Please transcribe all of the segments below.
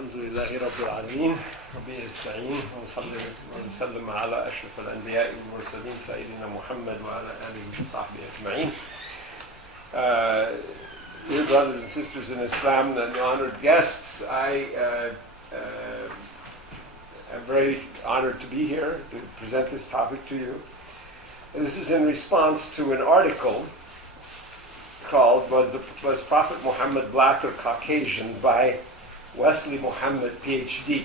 الحمد لله رب العالمين وبه نستعين ونصلي ونسلم على أشرف الأنبياء والمرسلين سيدنا محمد وعلى آله وصحبه أجمعين. Dear brothers and sisters in Islam and honored guests, I am very honored to be here to present this topic to you. And this is in response to an article called Was Prophet Muhammad Black or Caucasian by Wesley Muhammad, PhD.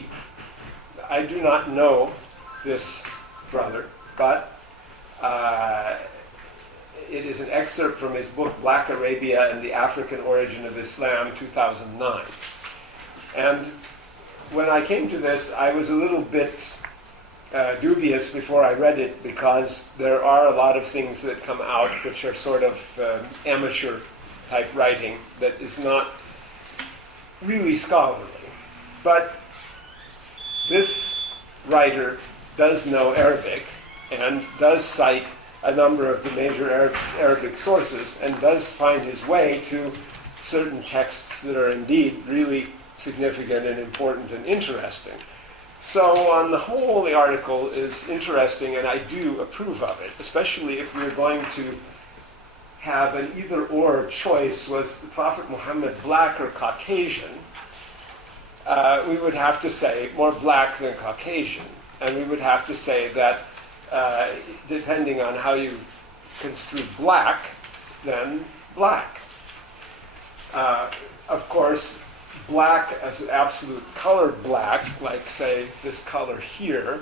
I do not know this brother, but it is an excerpt from his book Black Arabia and the African Origin of Islam, 2009. And when I came to this, I was a little bit dubious before I read it, because there are a lot of things that come out which are sort of amateur type writing that is not really scholarly. But this writer does know Arabic and does cite a number of the major Arabic sources and does find his way to certain texts that are indeed really significant and important and interesting. So on the whole, the article is interesting, and I do approve of it, especially if we're going to have an either-or choice. Was the Prophet Muhammad black or Caucasian? We would have to say more black than Caucasian, and we would have to say that depending on how you construe black, then black. Of course, black as an absolute color black, like say this color here,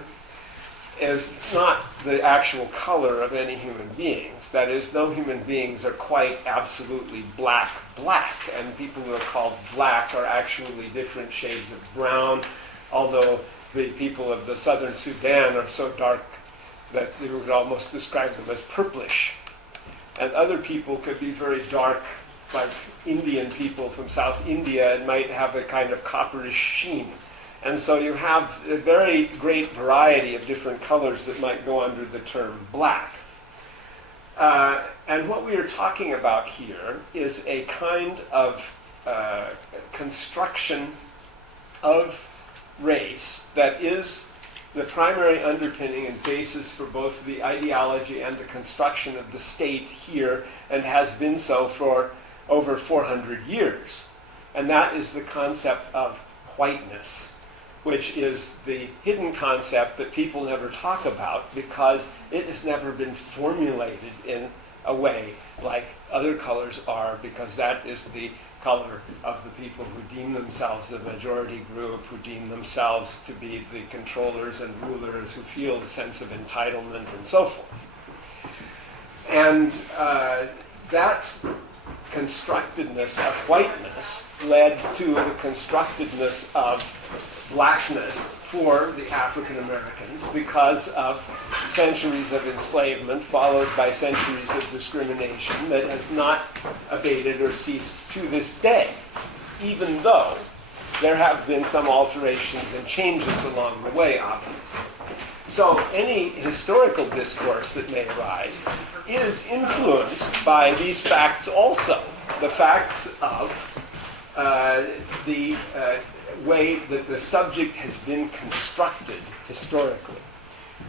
is not the actual color of any human beings. That is, no human beings are quite absolutely black, and people who are called black are actually different shades of brown, although the people of the southern Sudan are so dark that we would almost describe them as purplish. And other people could be very dark, like Indian people from South India, and might have a kind of copperish sheen. And so you have a very great variety of different colors that might go under the term black. And what we are talking about here is a kind of construction of race that is the primary underpinning and basis for both the ideology and the construction of the state here, and has been so for over 400 years. And that is the concept of whiteness, which is the hidden concept that people never talk about because it has never been formulated in a way like other colors are, because that is the color of the people who deem themselves the majority group, who deem themselves to be the controllers and rulers, who feel a sense of entitlement and so forth. And that constructedness of whiteness led to the constructedness of blackness for the African Americans because of centuries of enslavement followed by centuries of discrimination that has not abated or ceased to this day, even though there have been some alterations and changes along the way, obviously. So any historical discourse that may arise is influenced by these facts also, the facts of the way that the subject has been constructed historically.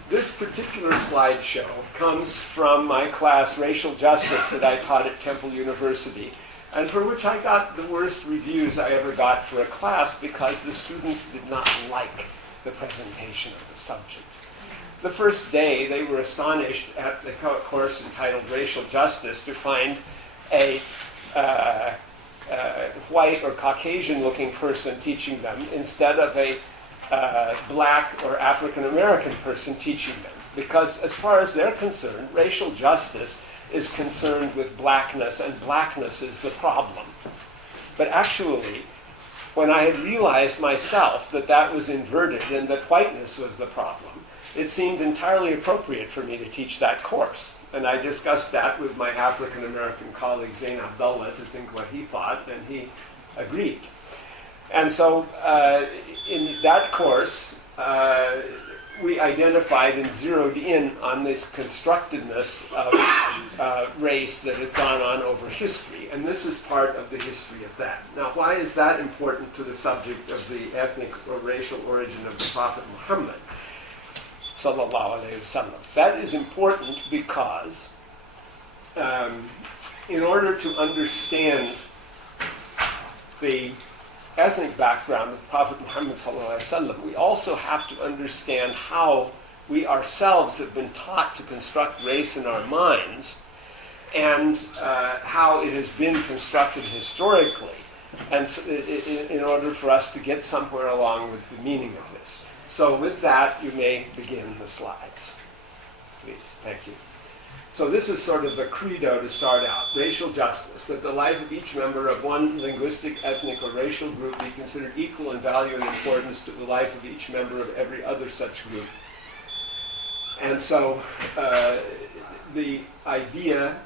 This particular slideshow comes from my class, Racial Justice, that I taught at Temple University, and for which I got the worst reviews I ever got for a class because the students did not like the presentation of the subject. The first day, they were astonished at the course entitled Racial Justice to find a white or Caucasian-looking person teaching them instead of a black or African-American person teaching them. Because as far as they're concerned, racial justice is concerned with blackness, and blackness is the problem. But actually, when I had realized myself that that was inverted and that whiteness was the problem, it seemed entirely appropriate for me to teach that course. And I discussed that with my African-American colleague, Zain Abdullah, to think what he thought, and he agreed. And so in that course, we identified and zeroed in on this constructedness of race that had gone on over history. And this is part of the history of that. Now, why is that important to the subject of the ethnic or racial origin of the Prophet Muhammad? Sallallahu Alaihi Wasallam. That is important because in order to understand the ethnic background of Prophet Muhammad Sallallahu Alaihi Wasallam, we also have to understand how we ourselves have been taught to construct race in our minds and how it has been constructed historically, and so, in order for us to get somewhere along with the meaning of this. So with that, you may begin the slides. Please, thank you. So this is sort of the credo to start out. Racial justice, that the life of each member of one linguistic, ethnic, or racial group be considered equal in value and importance to the life of each member of every other such group. And so the idea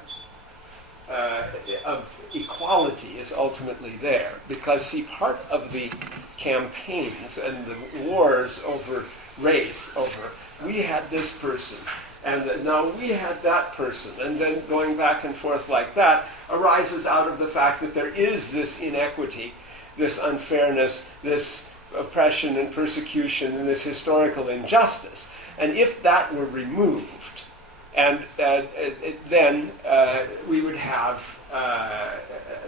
of equality is ultimately there, because, see, part of the campaigns and the wars over race, over we had this person, and now we had that person, and then going back and forth like that, arises out of the fact that there is this inequity, this unfairness, this oppression and persecution, and this historical injustice. And if that were removed, and then we would have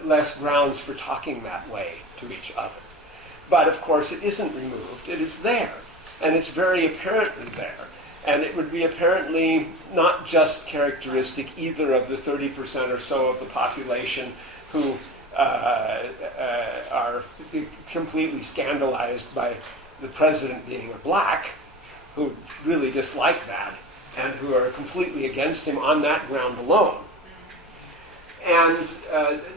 less grounds for talking that way to each other. But of course it isn't removed, it is there, and it's very apparently there. And it would be apparently not just characteristic either of the 30% or so of the population who are completely scandalized by the president being a black, who really dislike that, and who are completely against him on that ground alone. And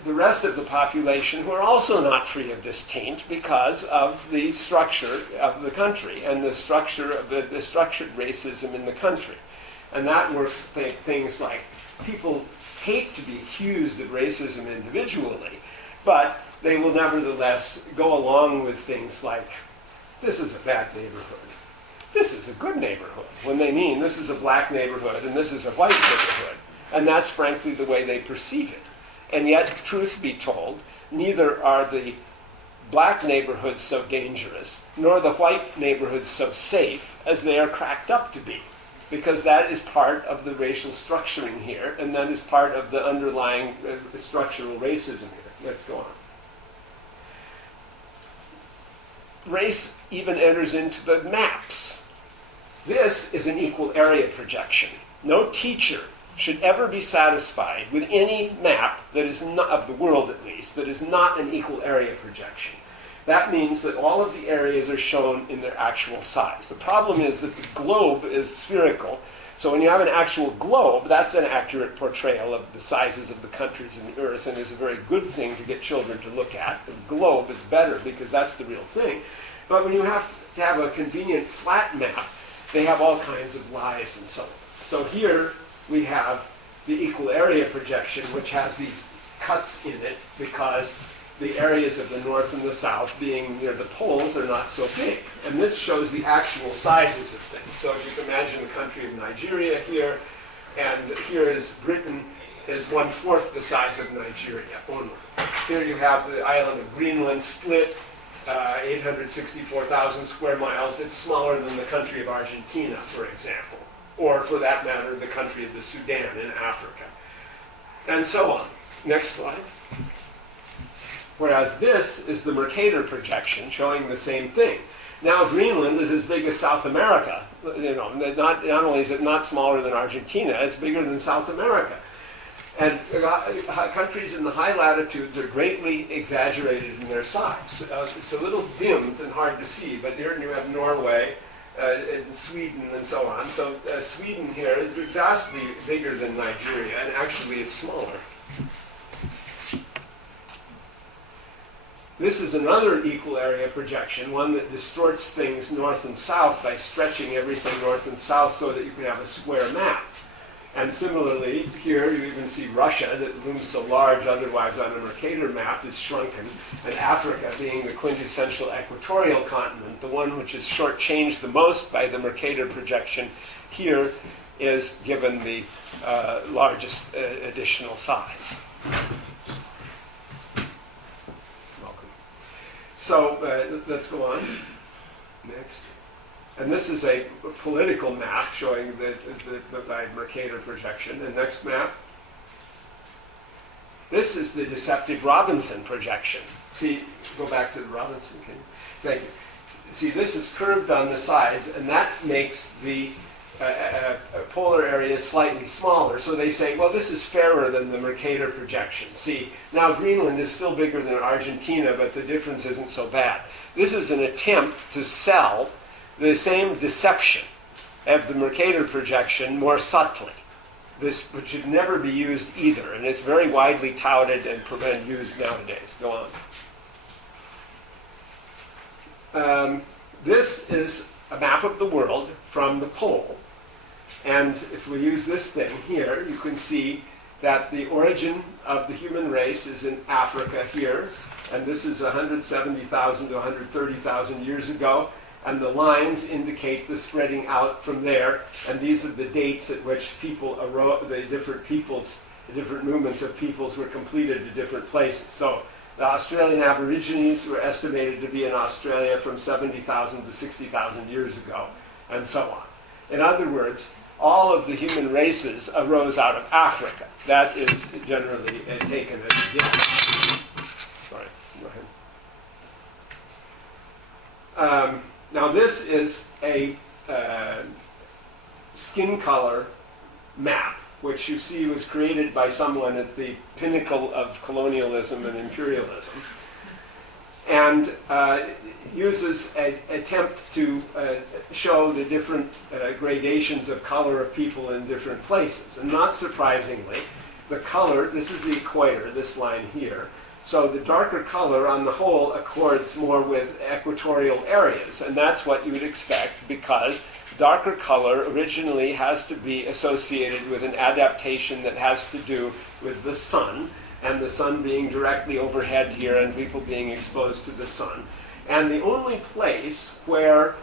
the rest of the population who are also not free of this taint because of the structure of the country and the structure of the structured racism in the country. And that works things like people hate to be accused of racism individually, but they will nevertheless go along with things like, this is a bad neighborhood, this is a good neighborhood, when they mean this is a black neighborhood and this is a white neighborhood. And that's frankly the way they perceive it. And yet, truth be told, neither are the black neighborhoods so dangerous, nor the white neighborhoods so safe as they are cracked up to be. Because that is part of the racial structuring here, and that is part of the underlying structural racism here. Let's go on. Race even enters into the maps. This is an equal area projection. No teacher should ever be satisfied with any map that is not, of the world at least, that is not an equal area projection. That means that all of the areas are shown in their actual size. The problem is that the globe is spherical, so when you have an actual globe, that's an accurate portrayal of the sizes of the countries in the earth, and is a very good thing to get children to look at. The globe is better because that's the real thing. But when you have to have a convenient flat map, they have all kinds of lies and so on. So here we have the equal area projection, which has these cuts in it because the areas of the north and the south, being near the poles, are not so big. And this shows the actual sizes of things. So if you can imagine the country of Nigeria here, and here is Britain is 1/4 the size of Nigeria only. Here you have the island of Greenland split, 864,000 square miles. It's smaller than the country of Argentina, for example, or for that matter, the country of the Sudan in Africa, and so on. Next slide. Whereas this is the Mercator projection showing the same thing. Now Greenland is as big as South America. Not only is it not smaller than Argentina, it's bigger than South America. And countries in the high latitudes are greatly exaggerated in their size. It's a little dimmed and hard to see, but here you have Norway, and Sweden and so on. So Sweden here is vastly bigger than Nigeria, and actually it's smaller. This is another equal area projection, one that distorts things north and south by stretching everything north and south so that you can have a square map. And similarly, here you even see Russia, that looms so large otherwise on a Mercator map, is shrunken, and Africa, being the quintessential equatorial continent, the one which is shortchanged the most by the Mercator projection, here is given the largest additional size. Welcome. So let's go on. Next. And this is a political map showing the by Mercator projection. And next map. This is the deceptive Robinson projection. See, go back to the Robinson, can you? Thank you. See, this is curved on the sides, and that makes the polar area slightly smaller. So they say, well, this is fairer than the Mercator projection. See, now Greenland is still bigger than Argentina, but the difference isn't so bad. This is an attempt to sell the same deception of the Mercator projection more subtly. This which should never be used either, and it's very widely touted and used nowadays. Go on. This is a map of the world from the pole, and if we use this thing here, you can see that the origin of the human race is in Africa here, and this is 170,000 to 130,000 years ago. And the lines indicate the spreading out from there, and these are the dates at which people the different movements of peoples were completed to different places. So the Australian Aborigines were estimated to be in Australia from 70,000 to 60,000 years ago, and so on. In other words, all of the human races arose out of Africa. That is generally taken as a given. Sorry, go ahead. Now this is a skin color map, which you see was created by someone at the pinnacle of colonialism and imperialism, and uses an attempt to show the different gradations of color of people in different places. And not surprisingly, the color, this is the equator, this line here, so the darker color on the whole accords more with equatorial areas, and that's what you would expect, because darker color originally has to be associated with an adaptation that has to do with the sun, and the sun being directly overhead here and people being exposed to the sun. And the only place where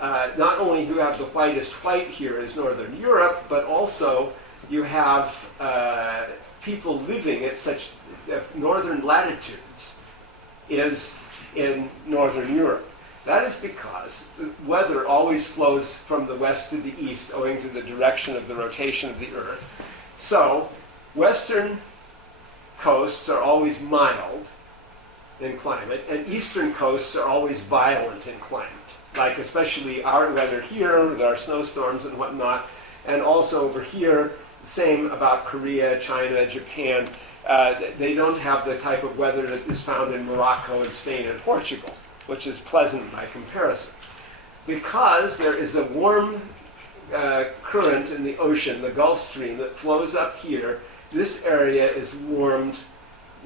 not only you have the whitest white here is Northern Europe, but also you have people living at such northern latitudes is in Northern Europe. That is because the weather always flows from the west to the east owing to the direction of the rotation of the Earth. So western coasts are always mild in climate, and eastern coasts are always violent in climate, like especially our weather here with our snowstorms and whatnot, and also over here, same about Korea, China, Japan. They don't have the type of weather that is found in Morocco and Spain and Portugal, which is pleasant by comparison. Because there is a warm current in the ocean, the Gulf Stream, that flows up here, this area is warmed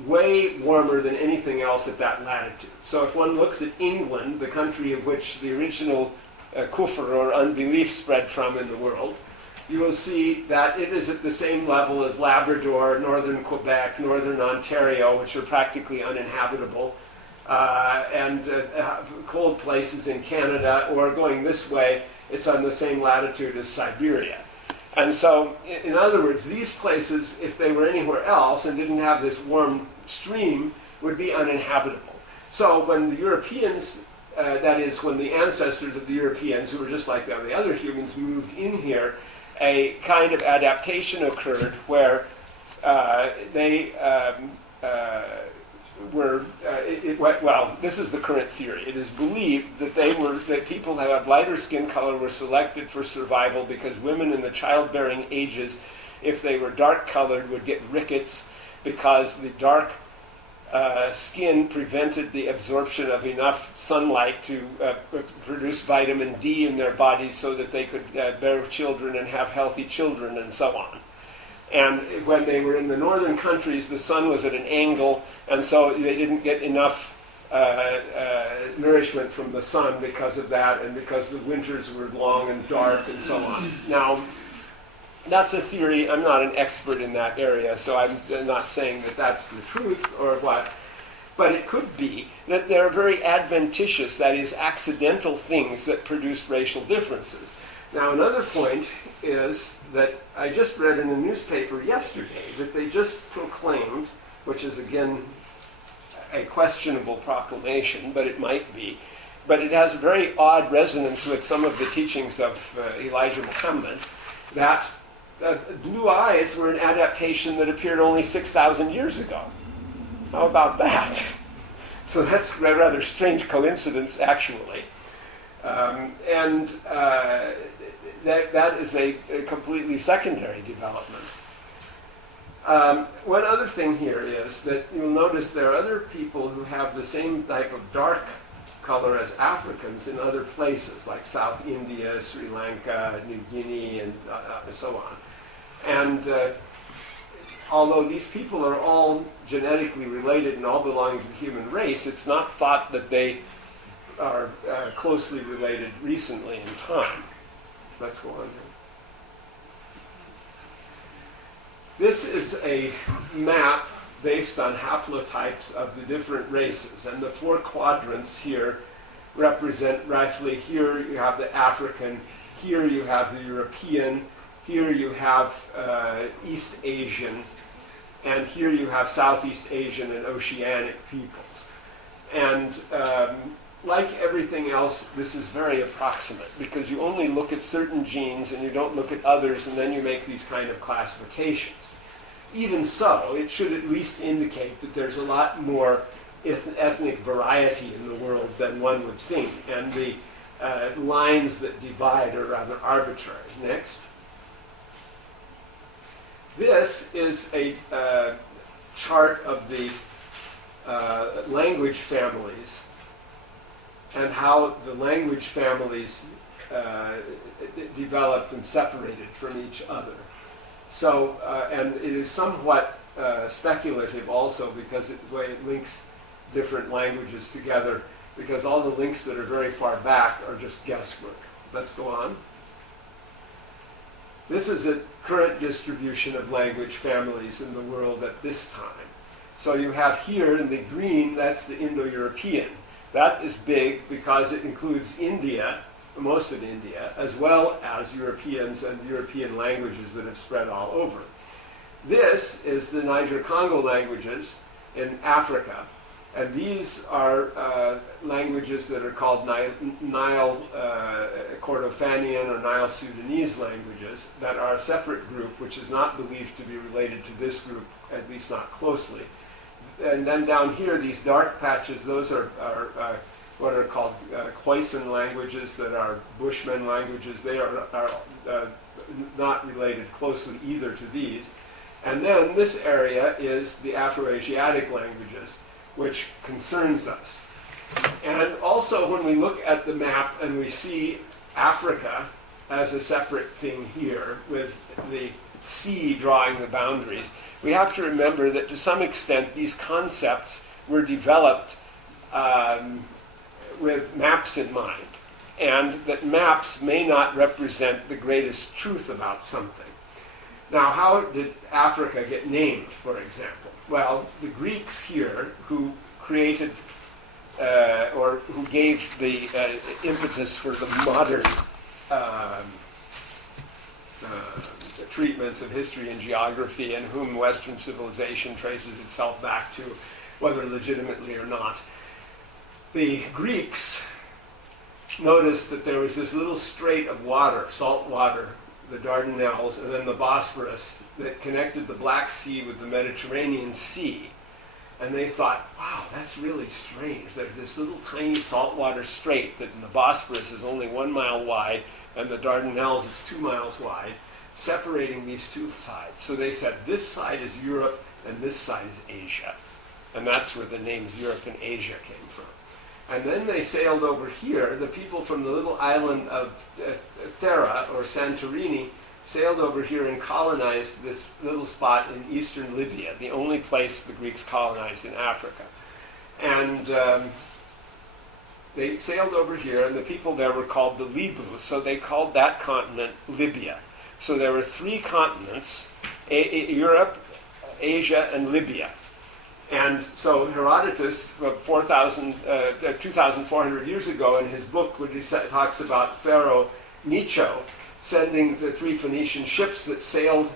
way warmer than anything else at that latitude. So if one looks at England, the country of which the original kufr or unbelief spread from in the world, you will see that it is at the same level as Labrador, northern Quebec, northern Ontario, which are practically uninhabitable, and cold places in Canada, or going this way, it's on the same latitude as Siberia. And so, in other words, these places, if they were anywhere else and didn't have this warm stream, would be uninhabitable. So when the Europeans, that is, when the ancestors of the Europeans, who were just like the other humans, moved in here, a kind of adaptation occurred where they were, well, this is the current theory. It is believed that that people who have lighter skin color were selected for survival because women in the childbearing ages, if they were dark colored, would get rickets because the dark skin prevented the absorption of enough sunlight to produce vitamin D in their bodies so that they could bear children and have healthy children and so on. And when they were in the northern countries, the sun was at an angle, and so they didn't get enough nourishment from the sun because of that, and because the winters were long and dark and so on. Now, That's a theory. I'm not an expert in that area, so I'm not saying that that's the truth or what. But it could be that there are very adventitious, that is, accidental things that produce racial differences. Now, another point is that I just read in the newspaper yesterday that they just proclaimed, which is again a questionable proclamation, but it might be, but it has a very odd resonance with some of the teachings of Elijah Muhammad, that blue eyes were an adaptation that appeared only 6,000 years ago. How about that? So that's a rather strange coincidence, actually. That is a completely secondary development. One other thing here is that you'll notice there are other people who have the same type of dark color as Africans in other places, like South India, Sri Lanka, New Guinea, and so on. And although these people are all genetically related and all belong to the human race, it's not thought that they are closely related recently in time. Let's go on here. This is a map based on haplotypes of the different races, and the 4 quadrants here represent roughly, here you have the African, here you have the European, here you have East Asian, and here you have Southeast Asian and Oceanic peoples. And like everything else, this is very approximate, because you only look at certain genes and you don't look at others, and then you make these kind of classifications. Even so, it should at least indicate that there's a lot more ethnic variety in the world than one would think, and the lines that divide are rather arbitrary. Next. This is a chart of the language families and how the language families developed and separated from each other. So, and it is somewhat speculative also, because the way it links different languages together, because all the links that are very far back are just guesswork. Let's go on. This is a current distribution of language families in the world at this time. So you have here in the green, that's the Indo-European. That is big because it includes India, most of India, as well as Europeans and European languages that have spread all over. This is the Niger-Congo languages in Africa, and these are languages that are called Nile Kordofanian or Nile Sudanese languages that are a separate group, which is not believed to be related to this group, at least not closely. And then down here, these dark patches, those are what are called Khoisan languages, that are Bushmen languages. They are not related closely either to these. And then this area is the Afroasiatic languages, which concerns us. And also when we look at the map and we see Africa as a separate thing here, with the sea drawing the boundaries, we have to remember that to some extent these concepts were developed with maps in mind, and that maps may not represent the greatest truth about something. Now, how did Africa get named, for example? Well, the Greeks here, who created or who gave the impetus for the modern treatments of history and geography, and whom Western civilization traces itself back to, whether legitimately or not. The Greeks noticed that there was this little strait of water, salt water, the Dardanelles, and then the Bosphorus, that connected the Black Sea with the Mediterranean Sea. And they thought, wow, that's really strange. There's this little tiny saltwater strait that in the Bosphorus is only 1 mile wide, and the Dardanelles is 2 miles wide, separating these two sides. So they said, this side is Europe, and this side is Asia. And that's where the names Europe and Asia came from. And then they sailed over here. The people from the little island of Thera, or Santorini, sailed over here and colonized this little spot in eastern Libya, the only place the Greeks colonized in Africa. And they sailed over here, and the people there were called the Libu, so they called that continent Libya. So there were three continents, Europe, Asia, and Libya. And so Herodotus, 2,400 years ago, in his book, when he talks about Pharaoh Necho sending the three Phoenician ships that sailed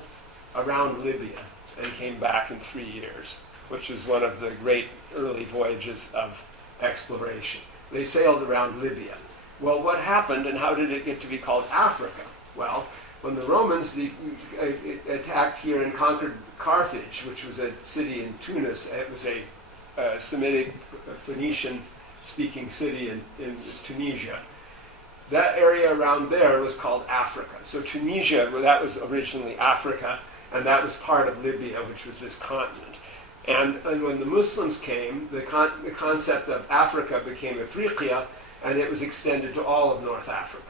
around Libya and came back in 3 years, which is one of the great early voyages of exploration. They sailed around Libya. Well, what happened and how did it get to be called Africa? Well, when the Romans attacked here and conquered Carthage, which was a city in Tunis, it was a Semitic Phoenician-speaking city in Tunisia. That area around there was called Africa. So Tunisia, well, that was originally Africa, and that was part of Libya, which was this continent. And when the Muslims came, the concept of Africa became Afriqiya, and it was extended to all of North Africa.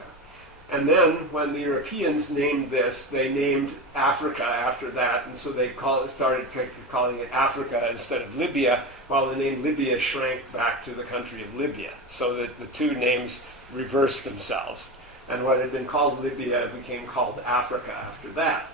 And then when the Europeans named this, they named Africa after that, and so they started calling it Africa instead of Libya, while the name Libya shrank back to the country of Libya. So that the two names reversed themselves. And what had been called Libya became called Africa after that.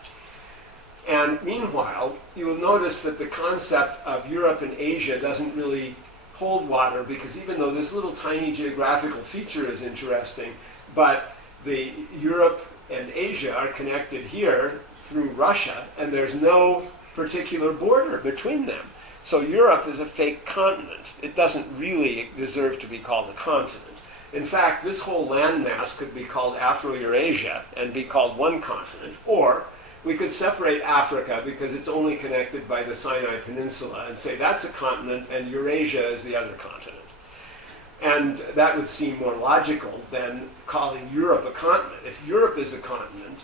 And meanwhile, you will notice that the concept of Europe and Asia doesn't really hold water, because even though this little tiny geographical feature is interesting, but the Europe and Asia are connected here through Russia, and there's no particular border between them. So Europe is a fake continent. It doesn't really deserve to be called a continent. In fact, this whole landmass could be called Afro-Eurasia and be called one continent, or we could separate Africa because it's only connected by the Sinai Peninsula and say that's a continent and Eurasia is the other continent. And that would seem more logical than calling Europe a continent. If Europe is a continent,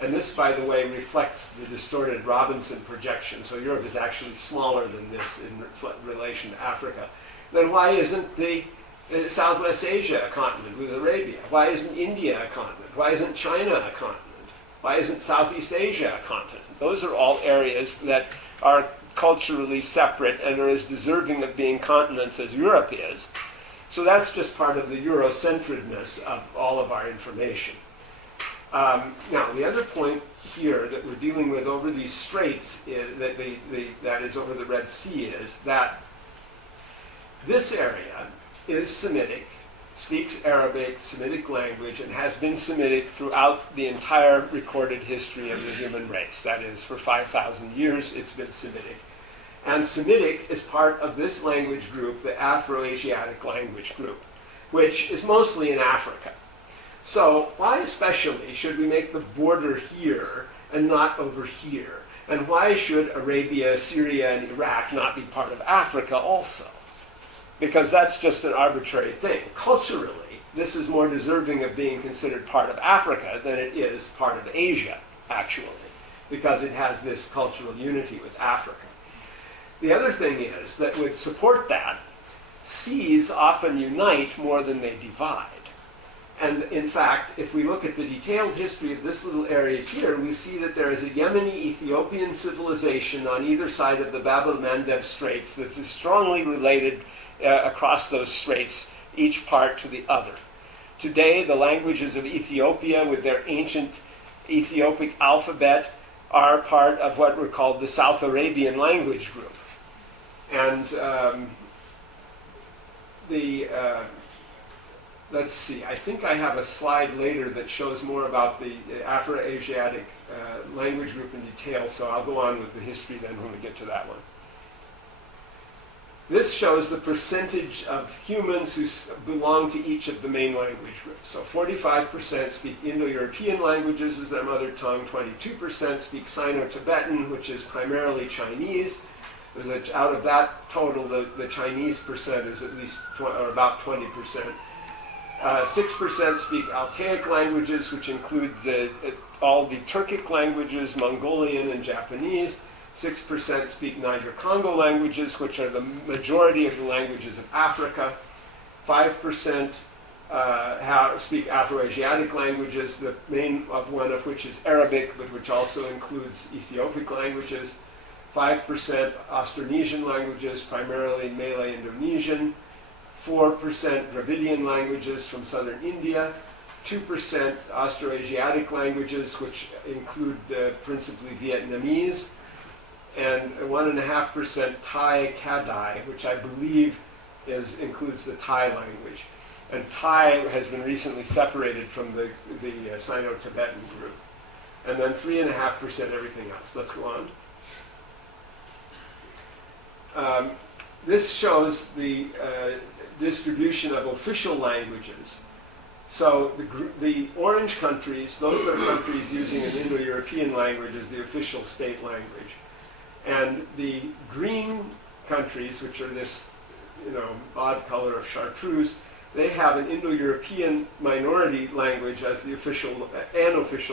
and this, by the way, reflects the distorted Robinson projection, so Europe is actually smaller than this in relation to Africa, then why isn't the Southwest Asia a continent with Arabia? Why isn't India a continent? Why isn't China a continent? Why isn't Southeast Asia a continent? Those are all areas that are culturally separate and are as deserving of being continents as Europe is. So that's just part of the Eurocentredness of all of our information. Now, the other point here that we're dealing with over these straits, that is over the Red Sea, is that this area is Semitic, speaks Arabic, Semitic language, and has been Semitic throughout the entire recorded history of the human race. That is, for 5,000 years, it's been Semitic. And Semitic is part of this language group, the Afro-Asiatic language group, which is mostly in Africa. So why especially should we make the border here and not over here? And why should Arabia, Syria, and Iraq not be part of Africa also? Because that's just an arbitrary thing. Culturally, this is more deserving of being considered part of Africa than it is part of Asia, actually, because it has this cultural unity with Africa. The other thing is that would support that, seas often unite more than they divide. And in fact, if we look at the detailed history of this little area here, we see that there is a Yemeni-Ethiopian civilization on either side of the Bab el-Mandeb Straits that is strongly related across those straits, each part to the other. Today, the languages of Ethiopia with their ancient Ethiopic alphabet are part of what were called the South Arabian language group. And let's see, I think I have a slide later that shows more about the Afro-Asiatic language group in detail, so I'll go on with the history then when we get to that one. This shows the percentage of humans who belong to each of the main language groups. So 45% speak Indo-European languages as their mother tongue, 22% speak Sino-Tibetan, which is primarily Chinese. Out of that total, the Chinese percent is at least or about 20%. 6% speak Altaic languages, which include all the Turkic languages, Mongolian and Japanese. 6% speak Niger-Congo languages, which are the majority of the languages of Africa. 5% speak Afro-Asiatic languages, the main one of which is Arabic, but which also includes Ethiopic languages. 5% Austronesian languages, primarily Malay Indonesian. 4% Dravidian languages from southern India. 2% Austroasiatic languages, which include principally Vietnamese, and 1.5% Thai Kadai, which I believe includes the Thai language. And Thai has been recently separated from the Sino-Tibetan group. And then 3.5% everything else. Let's go on. This shows the distribution of official languages. So the orange countries, those are countries using an Indo-European language as the official state language. And the green countries, which are this odd color of chartreuse, they have an Indo-European minority language as the official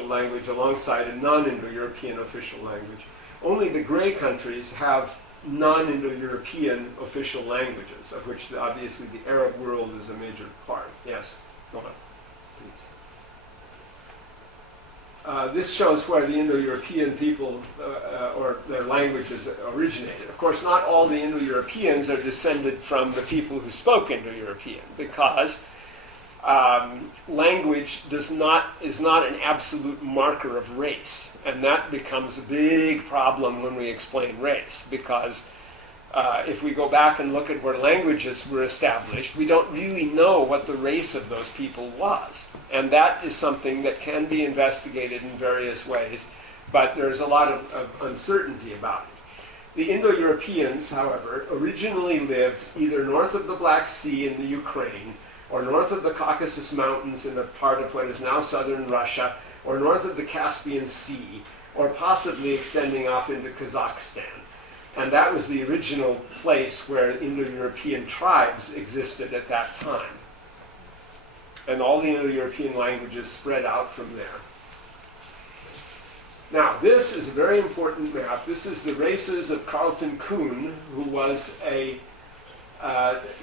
language alongside a non-Indo-European official language. Only the gray countries have non-Indo-European official languages, of which obviously the Arab world is a major part. Yes, go on, please. This shows where the Indo-European people or their languages originated. Of course, not all the Indo-Europeans are descended from the people who spoke Indo-European, because language is not an absolute marker of race, and that becomes a big problem when we explain race, because if we go back and look at where languages were established, we don't really know what the race of those people was. And that is something that can be investigated in various ways, but there's a lot of uncertainty about it. The Indo-Europeans, however, originally lived either north of the Black Sea in the Ukraine, or north of the Caucasus Mountains in a part of what is now southern Russia, or north of the Caspian Sea, or possibly extending off into Kazakhstan. And that was the original place where Indo-European tribes existed at that time. And all the Indo-European languages spread out from there. Now, this is a very important map. This is the races of Carlton Kuhn, who was a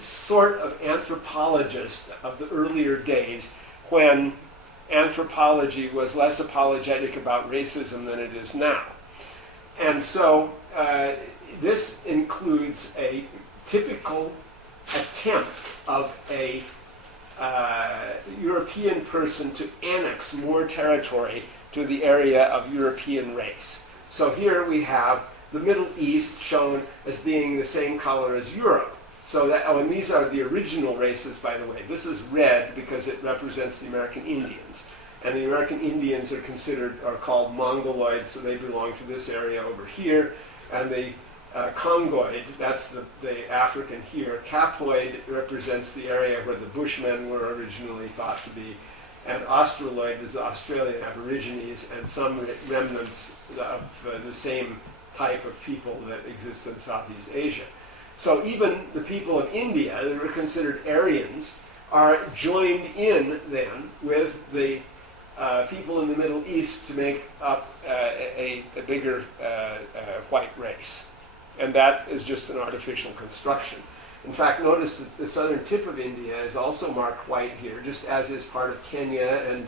sort of anthropologist of the earlier days, when anthropology was less apologetic about racism than it is now. And so this includes a typical attempt of a European person to annex more territory to the area of European race. So here we have the Middle East shown as being the same color as Europe. So that, and these are the original races, by the way. This is red because it represents the American Indians. And the American Indians are called Mongoloid, so they belong to this area over here. And the Congoid, that's the African here. Capoid represents the area where the Bushmen were originally thought to be. And Australoid is the Australian Aborigines and some remnants of the same type of people that exist in Southeast Asia. So even the people of India, that were considered Aryans, are joined in then with the people in the Middle East to make up a bigger white race. And that is just an artificial construction. In fact, notice that the southern tip of India is also marked white here, just as is part of Kenya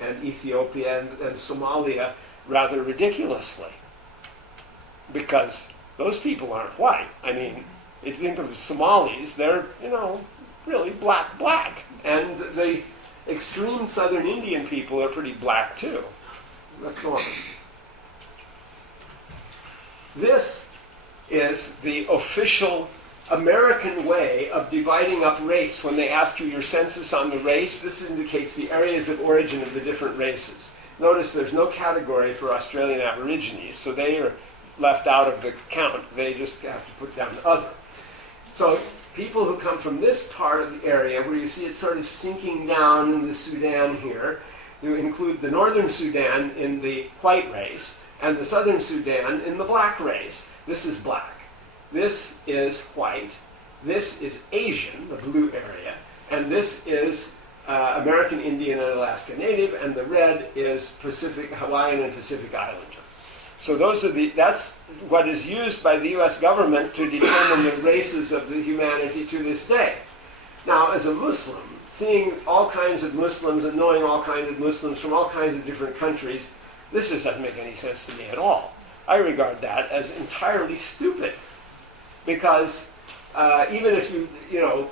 and Ethiopia and Somalia, rather ridiculously. Because those people aren't white. I mean, if you think of Somalis, they're, really black. And the extreme southern Indian people are pretty black too. Let's go on. This is the official American way of dividing up race. When they ask you your census on the race, this indicates the areas of origin of the different races. Notice there's no category for Australian Aborigines, so they are left out of the count. They just have to put down other. So people who come from this part of the area, where you see it sort of sinking down in the Sudan here, you include the northern Sudan in the white race, and the southern Sudan in the black race. This is black. This is white. This is Asian, the blue area. And this is American Indian and Alaska Native, and the red is Hawaiian and Pacific Islander. So that's what is used by the U.S. government to determine the races of the humanity to this day. Now, as a Muslim, seeing all kinds of Muslims and knowing all kinds of Muslims from all kinds of different countries, this just doesn't make any sense to me at all. I regard that as entirely stupid, because even if you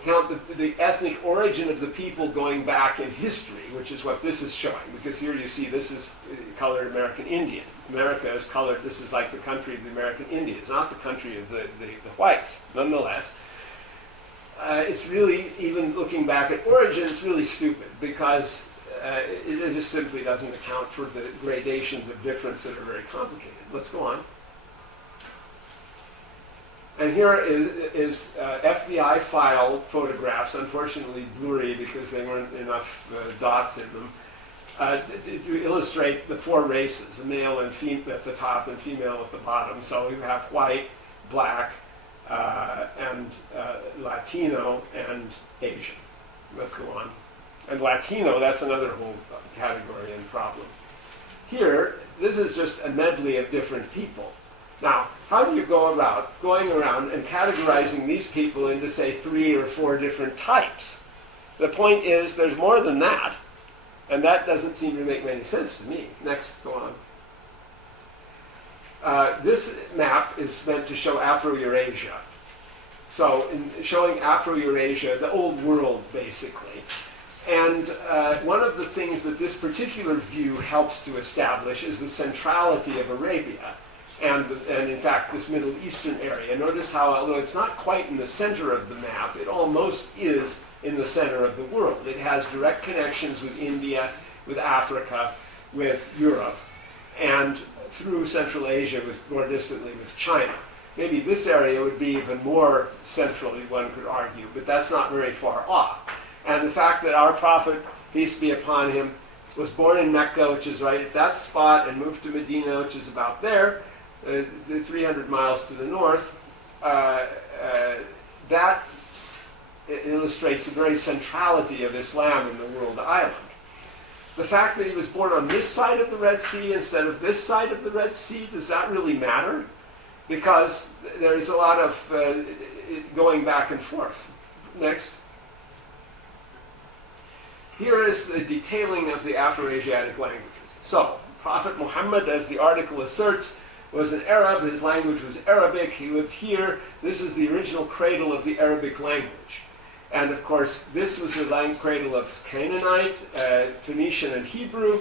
count the ethnic origin of the people going back in history, which is what this is showing, because here you see this is colored American Indian. America is colored, this is like the country of the American Indians, not the country of the whites. Nonetheless, it's really, even looking back at origin, it's really stupid, because it just simply doesn't account for the gradations of difference that are very complicated. Let's go on. And here is FBI file photographs, unfortunately blurry because there weren't enough dots in them, to illustrate the four races, a male and female at the top and female at the bottom. So you have white, black, and Latino, and Asian. Let's go on. And Latino, that's another whole category and problem. Here, this is just a medley of different people. Now, how do you go about going around and categorizing these people into, say, 3 or 4 different types? The point is, there's more than that, and that doesn't seem to make any sense to me. Next, go on. This map is meant to show Afro-Eurasia. So, in showing Afro-Eurasia, the old world, basically. And one of the things that this particular view helps to establish is the centrality of Arabia. And in fact, this Middle Eastern area. Notice how, although it's not quite in the center of the map, it almost is in the center of the world. It has direct connections with India, with Africa, with Europe, and through Central Asia, more distantly with China. Maybe this area would be even more centrally, one could argue, but that's not very far off. And the fact that our prophet, peace be upon him, was born in Mecca, which is right at that spot, and moved to Medina, which is about there, 300 miles to the north, that illustrates the very centrality of Islam in the world island. The fact that he was born on this side of the Red Sea instead of this side of the Red Sea, does that really matter? Because there's a lot of going back and forth. Next. Here is the detailing of the Afro-Asiatic languages. So, Prophet Muhammad, as the article asserts, was an Arab. His language was Arabic. He lived here. This is the original cradle of the Arabic language. And of course, this was the cradle of Canaanite, Phoenician, and Hebrew.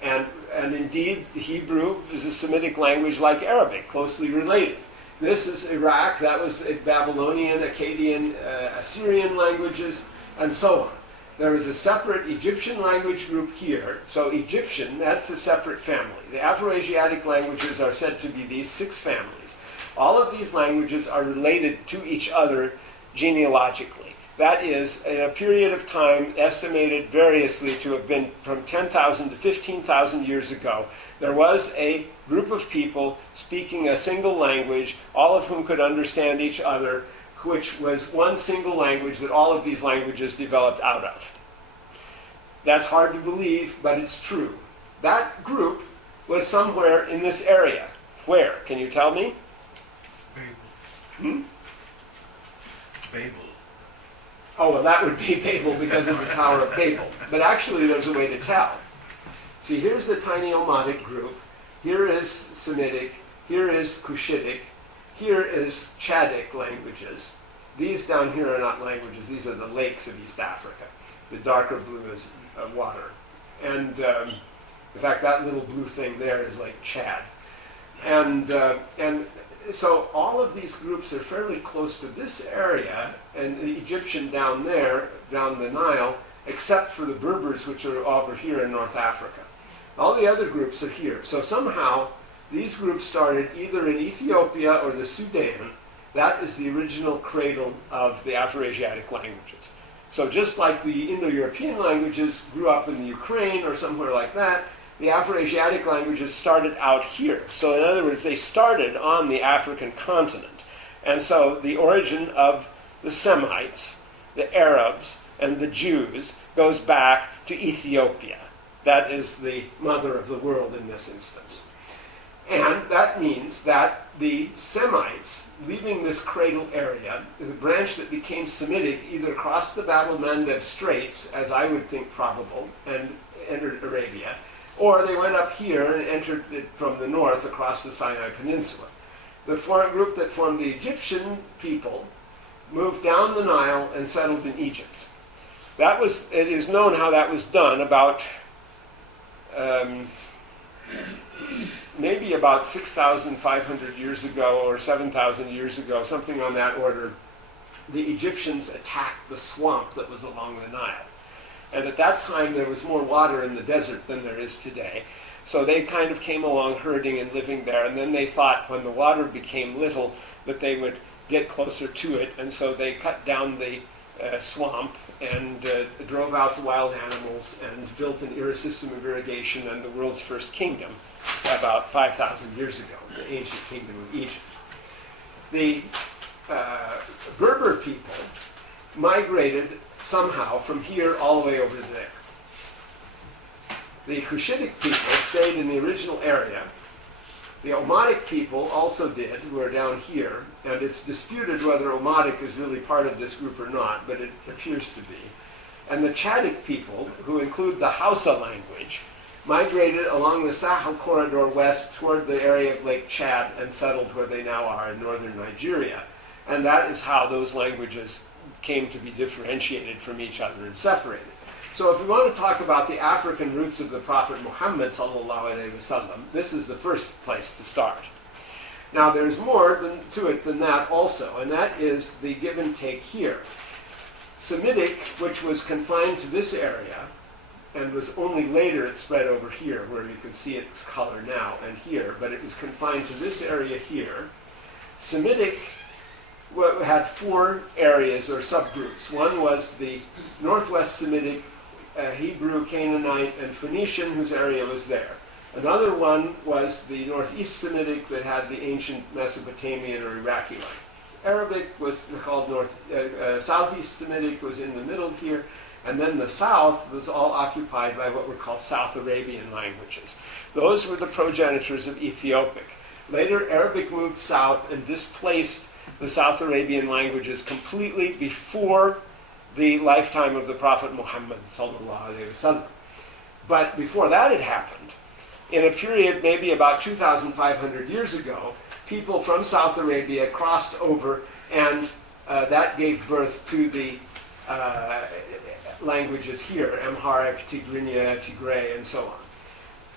And indeed, the Hebrew is a Semitic language like Arabic, closely related. This is Iraq. That was Babylonian, Akkadian, Assyrian languages, and so on. There is a separate Egyptian language group here. So Egyptian, that's a separate family. The Afro-Asiatic languages are said to be these 6 families. All of these languages are related to each other genealogically. That is, in a period of time estimated variously to have been from 10,000 to 15,000 years ago, there was a group of people speaking a single language, all of whom could understand each other, which was one single language that all of these languages developed out of. That's hard to believe, but it's true. That group was somewhere in this area. Where? Can you tell me? Babel. Babel. Oh, well, that would be Babel because of the Tower of Babel. But actually, there's a way to tell. See, here's the tiny Omotic group. Here is Semitic. Here is Cushitic. Here is Chadic languages. These down here are not languages. These are the lakes of East Africa. The darker blue is water. And in fact, that little blue thing there is like Chad. And so all of these groups are fairly close to this area, and the Egyptian down there, down the Nile, except for the Berbers, which are over here in North Africa. All the other groups are here. So somehow, these groups started either in Ethiopia or the Sudan. That is the original cradle of the Afro-Asiatic languages. So just like the Indo-European languages grew up in the Ukraine or somewhere like that, the Afro-Asiatic languages started out here. So in other words, they started on the African continent. And so the origin of the Semites, the Arabs, and the Jews goes back to Ethiopia. That is the mother of the world in this instance. And that means that the Semites, leaving this cradle area, the branch that became Semitic, either crossed the Bab el-Mandeb Straits, as I would think probable, and entered Arabia, or they went up here and entered it from the north across the Sinai Peninsula. The group that formed the Egyptian people, moved down the Nile and settled in Egypt. It is known how that was done about maybe about 6,500 years ago or 7,000 years ago, something on that order. The Egyptians attacked the swamp that was along the Nile. And at that time there was more water in the desert than there is today. So they kind of came along herding and living there, and then they thought when the water became little that they would get closer to it, and so they cut down the swamp and drove out the wild animals and built an system of irrigation and the world's first kingdom about 5,000 years ago, the ancient kingdom of Egypt. The Berber people migrated somehow from here all the way over to there. The Cushitic people stayed in the original area. The Omatic people also did, who are down here, and it's disputed whether Omatic is really part of this group or not, but it appears to be. And the Chadic people, who include the Hausa language, migrated along the Sahel corridor west toward the area of Lake Chad and settled where they now are in northern Nigeria. And that is how those languages came to be differentiated from each other and separated. So if we want to talk about the African roots of the Prophet Muhammad sallallahu alaihi wasallam, this is the first place to start. Now there's more to it than that also, and that is the give and take here. Semitic, which was confined to this area, and was only later it spread over here, where you can see its color now, and here, but it was confined to this area here. Semitic had four areas or subgroups. One was the Northwest Semitic, Hebrew, Canaanite, and Phoenician, whose area was there. Another one was the Northeast Semitic that had the ancient Mesopotamian or Iraqi line. Arabic was called Southeast Semitic, was in the middle here, and then the south was all occupied by what were called South Arabian languages. Those were the progenitors of Ethiopic. Later, Arabic moved south and displaced the South Arabian languages completely before the lifetime of the Prophet Muhammad sallallahu alaihi wasallam. But before that had happened, in a period maybe about 2,500 years ago, people from South Arabia crossed over, and that gave birth to the languages here, Amharic, Tigrinya, Tigray, and so on.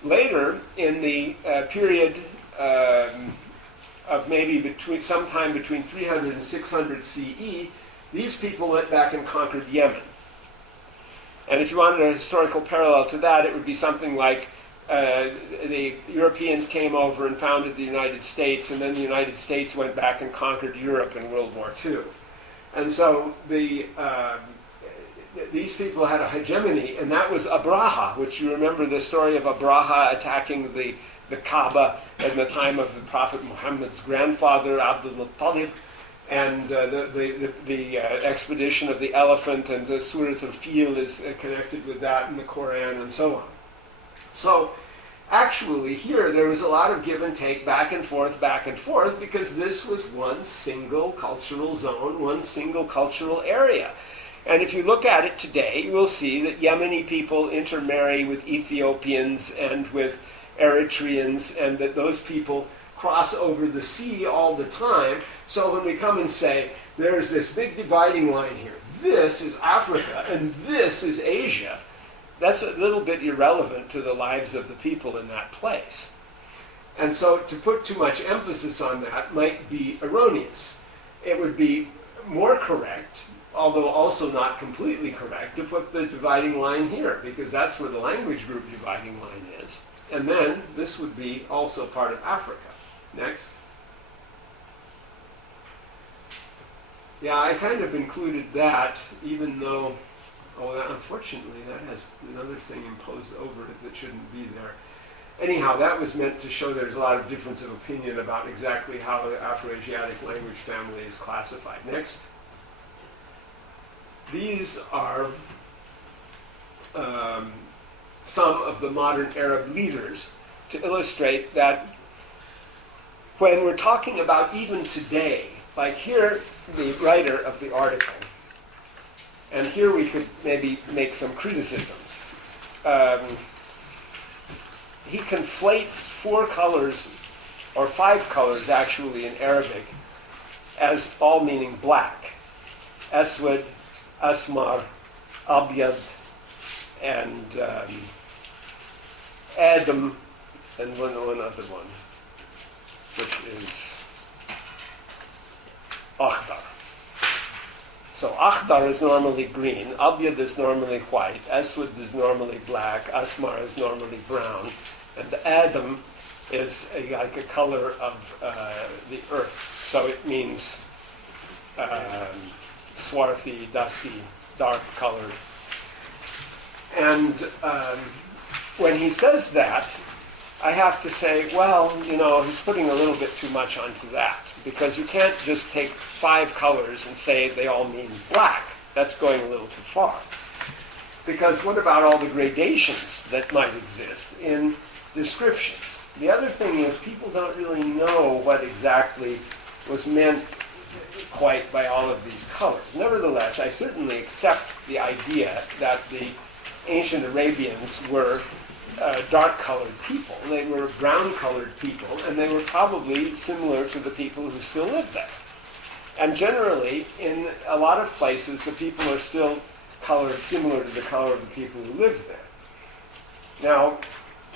Later, in the period of maybe sometime between 300 and 600 CE, these people went back and conquered Yemen. And if you wanted a historical parallel to that, it would be something like the Europeans came over and founded the United States, and then the United States went back and conquered Europe in World War II. And so these people had a hegemony, and that was Abraha, which you remember the story of Abraha attacking the Kaaba in the time of the Prophet Muhammad's grandfather, Abdul Muttalib, and the expedition of the elephant, and the Surah al-Fil is connected with that in the Quran, and so on. So actually here there was a lot of give and take, back and forth, because this was one single cultural zone, one single cultural area. And if you look at it today, you will see that Yemeni people intermarry with Ethiopians and with Eritreans, and that those people cross over the sea all the time. So when we come and say, there's this big dividing line here, this is Africa and this is Asia, that's a little bit irrelevant to the lives of the people in that place. And so to put too much emphasis on that might be erroneous. It would be more correct, although also not completely correct, to put the dividing line here, because that's where the language group dividing line is. And then this would be also part of Africa. Next. Yeah, I kind of included that, even though, unfortunately, that has another thing imposed over it that shouldn't be there. Anyhow, that was meant to show there's a lot of difference of opinion about exactly how the Afroasiatic language family is classified. Next. These are some of the modern Arab leaders to illustrate that when we're talking about even today, like here, the writer of the article, and here we could maybe make some criticisms. He conflates four colors, or five colors actually in Arabic, as all meaning black. Aswad, Asmar, Abyad, and Adam, and one other one, which is Akhdar. So Akhdar is normally green, Abyad is normally white, Aswad is normally black, Asmar is normally brown, and Adam is like a color of the earth. So it means swarthy, dusky, dark colored. And when he says that, I have to say, well, he's putting a little bit too much onto that, because you can't just take 5 colors and say they all mean black. That's going a little too far. Because what about all the gradations that might exist in descriptions? The other thing is people don't really know what exactly was meant quite by all of these colors. Nevertheless, I certainly accept the idea that the ancient Arabians were dark-colored people. They were brown-colored people, and they were probably similar to the people who still live there. And generally, in a lot of places, the people are still colored similar to the color of the people who live there. Now,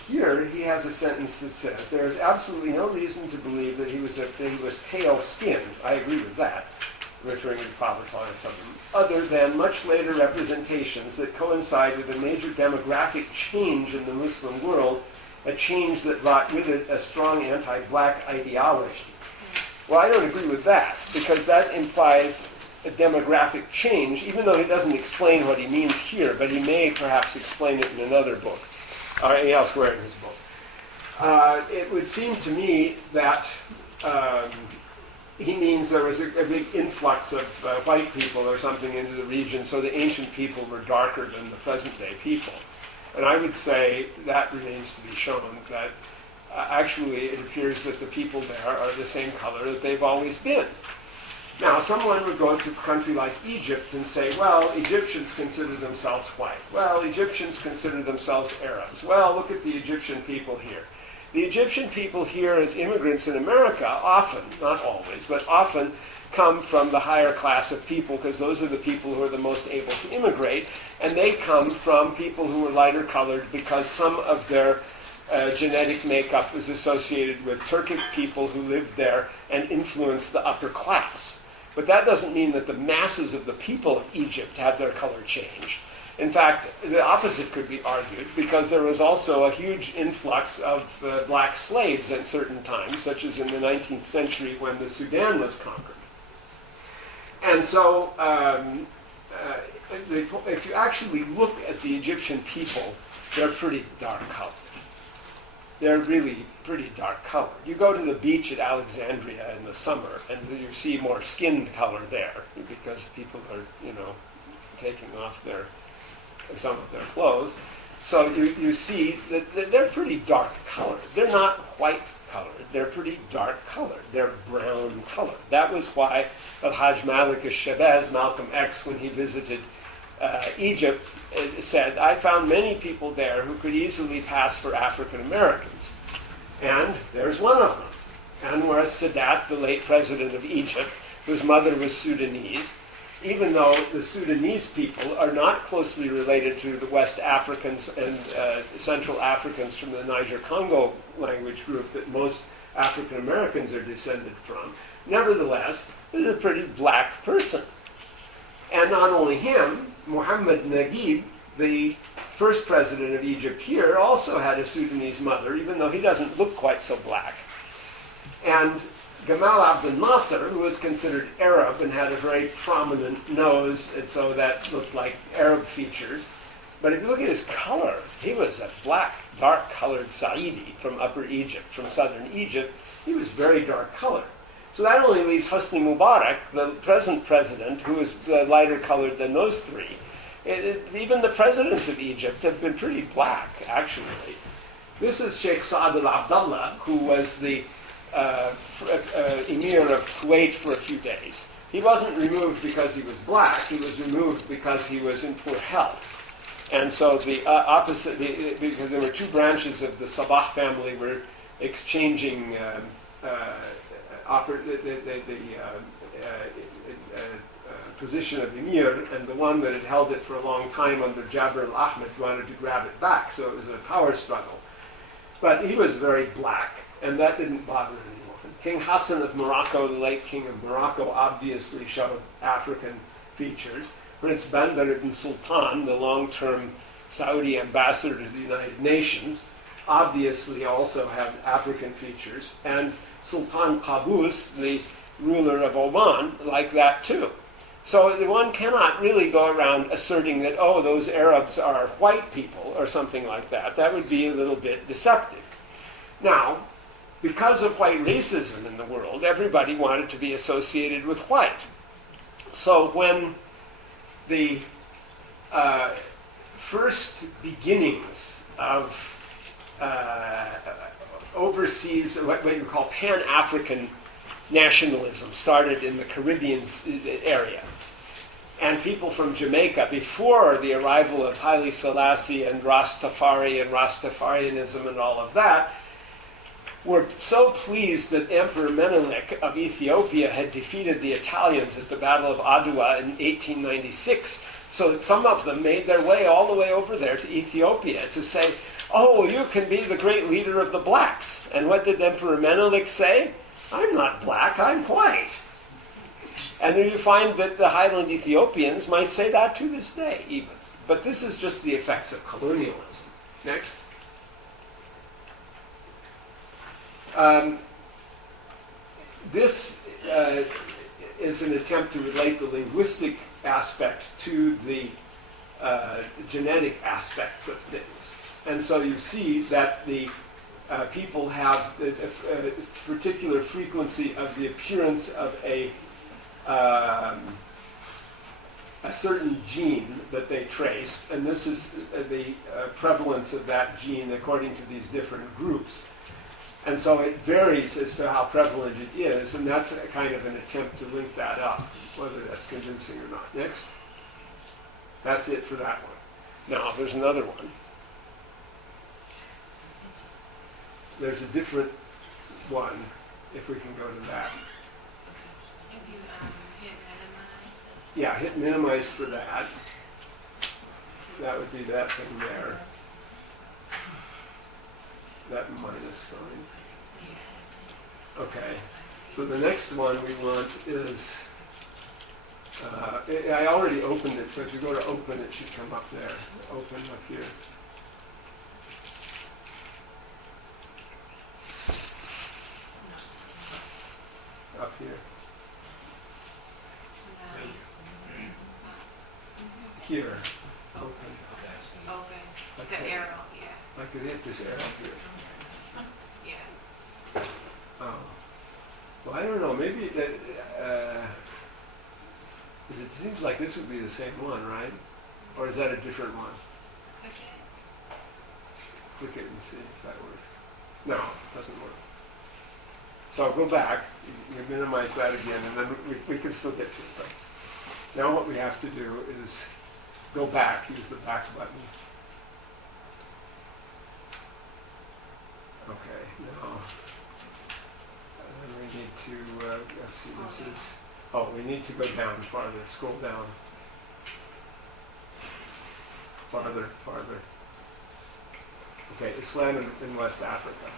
here he has a sentence that says, there is absolutely no reason to believe that he was pale-skinned. I agree with that, referring to the Prophet ﷺ, other than much later representations that coincide with a major demographic change in the Muslim world, a change that brought with it a strong anti-black ideology. Well, I don't agree with that, because that implies a demographic change, even though he doesn't explain what he means here, but he may perhaps explain it in another book, or elsewhere in his book. It would seem to me that he means there was a big influx of white people or something into the region, so the ancient people were darker than the present-day people. And I would say that remains to be shown, that actually it appears that the people there are the same color that they've always been. Now, someone would go to a country like Egypt and say, well, Egyptians consider themselves white. Well, Egyptians consider themselves Arabs. Well, look at the Egyptian people here. The Egyptian people here as immigrants in America often, not always, but often come from the higher class of people, because those are the people who are the most able to immigrate, and they come from people who are lighter colored because some of their genetic makeup is associated with Turkic people who lived there and influenced the upper class. But that doesn't mean that the masses of the people of Egypt had their color changed. In fact, the opposite could be argued, because there was also a huge influx of black slaves at certain times, such as in the 19th century when the Sudan was conquered. And so, if you actually look at the Egyptian people, they're pretty dark colored. They're really pretty dark colored. You go to the beach at Alexandria in the summer, and you see more skin color there, because people are, taking off some of their clothes. So you see that they're pretty dark colored. They're not white colored. They're pretty dark colored. They're brown colored. That was why Al-Hajj Malik al-Shabazz, Malcolm X, when he visited Egypt, said, I found many people there who could easily pass for African Americans. And there's one of them. Anwar Sadat, the late president of Egypt, whose mother was Sudanese, even though the Sudanese people are not closely related to the West Africans and Central Africans from the Niger-Congo language group that most African Americans are descended from, nevertheless, is a pretty black person. And not only him, Muhammad Naguib, the first president of Egypt here, also had a Sudanese mother, even though he doesn't look quite so black. And Gamal Abdel Nasser, who was considered Arab and had a very prominent nose, and so that looked like Arab features. But if you look at his color, he was a black, dark-colored Saidi from Upper Egypt, from southern Egypt. He was very dark-colored. So that only leaves Hosni Mubarak, the present president, who is lighter colored than those three. Even the presidents of Egypt have been pretty black, actually. This is Sheikh Saad al-Abdallah, who was the emir of Kuwait for a few days. He wasn't removed because he was black. He was removed because he was in poor health. And so the opposite, because there were two branches of the Sabah family, were exchanging position of emir, and the one that had held it for a long time under Jabir al-Ahmed wanted to grab it back, so it was a power struggle. But he was very black, and that didn't bother anyone. King Hassan of Morocco, the late king of Morocco, obviously showed African features. Prince Bandar ibn Sultan, the long-term Saudi ambassador to the United Nations, obviously also had African features. And Sultan Qaboos, the ruler of Oman, like that too. So one cannot really go around asserting that, oh, those Arabs are white people or something like that. That would be a little bit deceptive. Now, because of white racism in the world, everybody wanted to be associated with white. So when the first beginnings of overseas, what you call Pan-African nationalism started in the Caribbean area. And people from Jamaica, before the arrival of Haile Selassie and Rastafari and Rastafarianism and all of that, were so pleased that Emperor Menelik of Ethiopia had defeated the Italians at the Battle of Adwa in 1896, so that some of them made their way all the way over there to Ethiopia to say, oh, you can be the great leader of the blacks. And what did Emperor Menelik say? I'm not black, I'm white. And then you find that the highland Ethiopians might say that to this day even. But this is just the effects of colonialism. Next. This is an attempt to relate the linguistic aspect to the genetic aspects of things. And so you see that the people have a particular frequency of the appearance of a certain gene that they traced, and this is the prevalence of that gene according to these different groups. And so it varies as to how prevalent it is, and that's a kind of an attempt to link that up, whether that's convincing or not. Next. That's it for that one. Now, there's another one. There's a different one, if we can go to that. If you hit minimize. Yeah, hit minimize for that. That would be that thing there. That minus sign. Okay. So the next one we want is, I already opened it, so if you go to open, it should come up there. Open up here. Up here. Here. Open. Open. Okay. The arrow, yeah. I could hit this arrow here. Yeah. Oh. Well, I don't know. Maybe that. It seems like this would be the same one, right? Or is that a different one? Okay. Click it and see if that works. No, it doesn't work. So go back. You minimize that again, and then we can still get to it. But now what we have to do is go back. Use the back button. Okay, now we need to, let's see, this is, oh, we need to go down farther, scroll down. Farther. Okay, Islam in West Africa.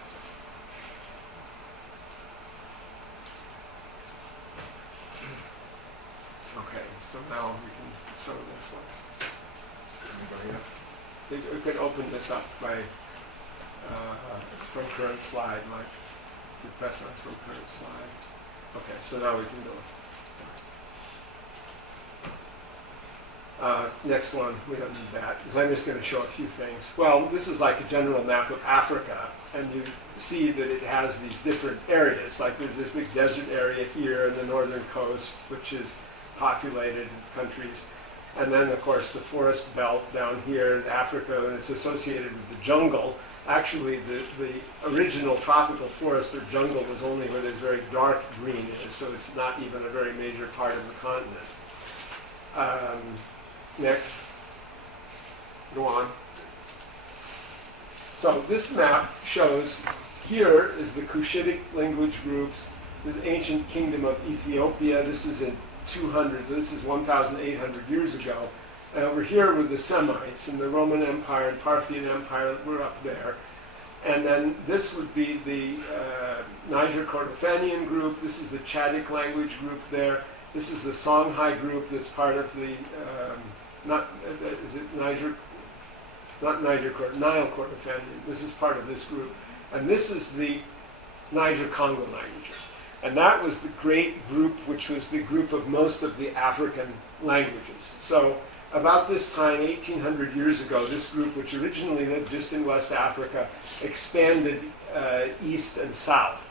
Okay, so now we can show this one. Anybody else? We could open this up by from current slide, Mike. You press on from current slide. Okay, so now we can go. Next one, we don't need that, because I'm just going to show a few things. Well, this is like a general map of Africa, and you see that it has these different areas. Like there's this big desert area here in the northern coast, which is populated countries. And then, of course, the forest belt down here in Africa, and it's associated with the jungle. Actually, the original tropical forest or jungle was only where there's very dark green, so it's not even a very major part of the continent. Next. Go on. So this map shows, here is the Cushitic language groups, the ancient kingdom of Ethiopia. This is in 200, so this is 1,800 years ago. And over here were the Semites in the Roman Empire and Parthian Empire that were up there. And then this would be the Niger Kordofanian group. This is the Chadic language group there. This is the Songhai group that's part of the, Nile Kordofanian. This is part of this group. And this is the Niger-Congo languages. And that was the great group, which was the group of most of the African languages. So about this time, 1,800 years ago, this group, which originally lived just in West Africa, expanded east and south.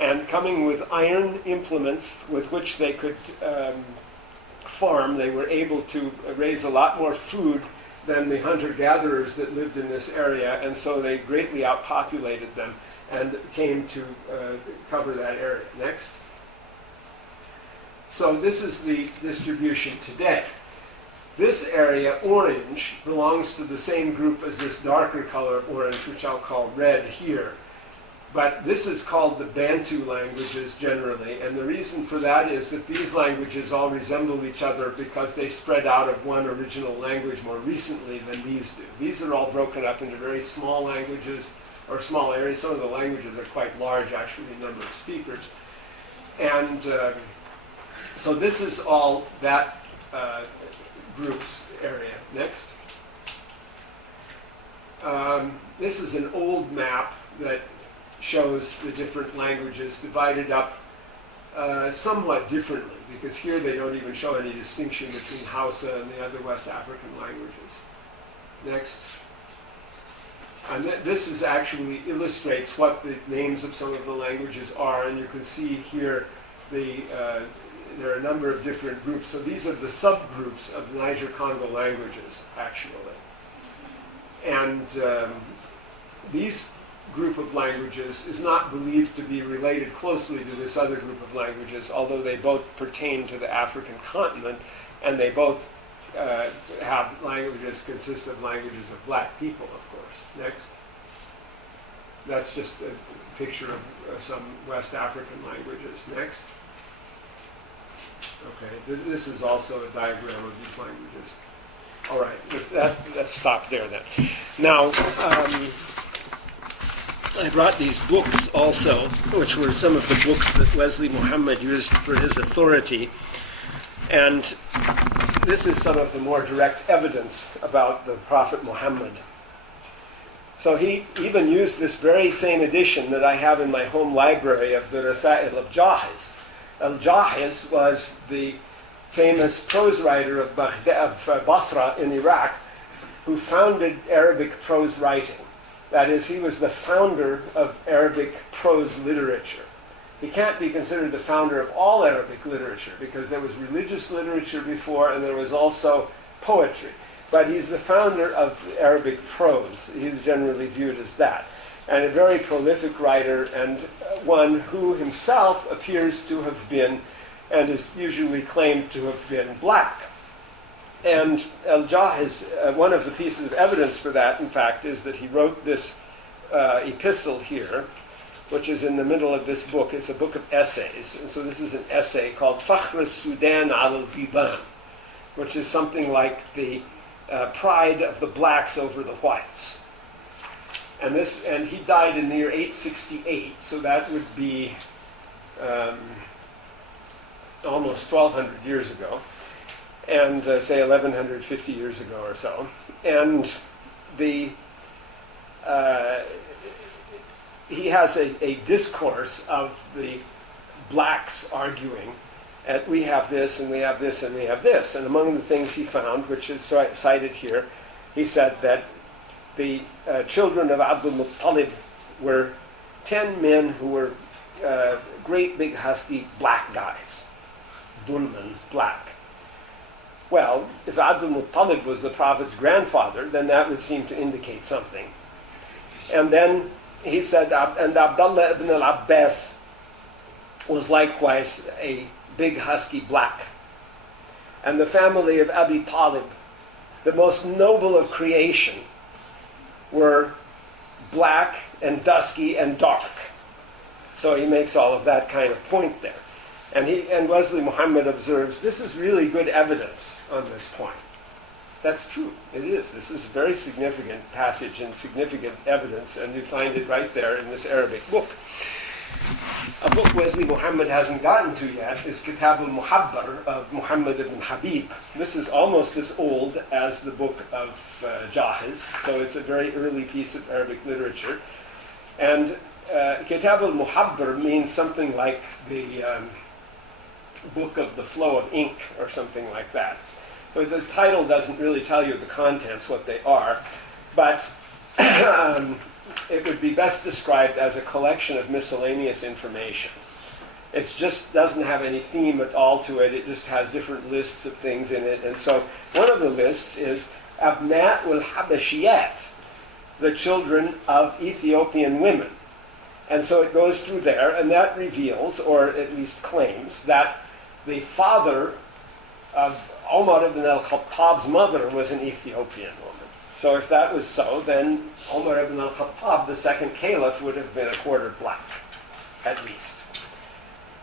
And coming with iron implements with which they could farm, they were able to raise a lot more food than the hunter-gatherers that lived in this area, and so they greatly outpopulated them and came to cover that area. Next. So this is the distribution today. This area, orange, belongs to the same group as this darker color orange, which I'll call red here. But this is called the Bantu languages generally, and the reason for that is that these languages all resemble each other because they spread out of one original language more recently than these do. These are all broken up into very small languages or small areas. Some of the languages are quite large, actually, in number of speakers. And so this is all that group's area. Next. This is an old map that shows the different languages divided up somewhat differently, because here they don't even show any distinction between Hausa and the other West African languages. Next. And this is actually illustrates what the names of some of the languages are, and you can see here there are a number of different groups. So these are the subgroups of Niger-Congo languages, actually. And these group of languages is not believed to be related closely to this other group of languages, although they both pertain to the African continent, and they both have languages, consist of languages of black people, of course. Next. That's just a picture of some West African languages. Next. Okay, this is also a diagram of these languages. All right, let's stop there then. Now, I brought these books also, which were some of the books that Wesley Muhammad used for his authority. And this is some of the more direct evidence about the Prophet Muhammad. So he even used this very same edition that I have in my home library of the Rasail of Jahiz. Al-Jahiz was the famous prose writer of Basra in Iraq who founded Arabic prose writing. That is, he was the founder of Arabic prose literature. He can't be considered the founder of all Arabic literature because there was religious literature before and there was also poetry. But he's the founder of Arabic prose. He was generally viewed as that. And a very prolific writer, and one who himself appears to have been, and is usually claimed to have been, black. And Al-Jahiz, one of the pieces of evidence for that, in fact, is that he wrote this epistle here, which is in the middle of this book. It's a book of essays. And so this is an essay called Fakhr al-Sudan al-Biban, which is something like the pride of the blacks over the whites. And he died in the year 868, so that would be almost 1,200 years ago, and say 1,150 years ago or so. And he has a discourse of the blacks arguing, and we have this, and we have this, and we have this. And among the things he found, which is cited here, he said that the children of Abdul Muttalib were 10 men who were great big husky black guys. Dulman, black. Well, if Abdul Muttalib was the Prophet's grandfather, then that would seem to indicate something. And then he said, and Abdullah ibn al-Abbas was likewise a big husky black. And the family of Abi Talib, the most noble of creation, were black and dusky and dark. So he makes all of that kind of point there. And Wesley Muhammad observes, this is really good evidence on this point. That's true. It is. This is a very significant passage and significant evidence, and you find it right there in this Arabic book. A book Wesley Muhammad hasn't gotten to yet is Kitab al-Muhabbar of Muhammad ibn Habib. This is almost as old as the book of Jahiz, so it's a very early piece of Arabic literature. And Kitab al-Muhabbar means something like the book of the flow of ink or something like that. So the title doesn't really tell you the contents, what they are, but it would be best described as a collection of miscellaneous information. It just doesn't have any theme at all to it. It just has different lists of things in it. And so one of the lists is Abna' al-Habashiyat, the children of Ethiopian women. And so it goes through there, and that reveals, or at least claims, that the father of Omar ibn al-Khattab's mother was an Ethiopian woman. So if that was so, then Omar ibn al-Khattab, the second caliph, would have been a quarter black, at least.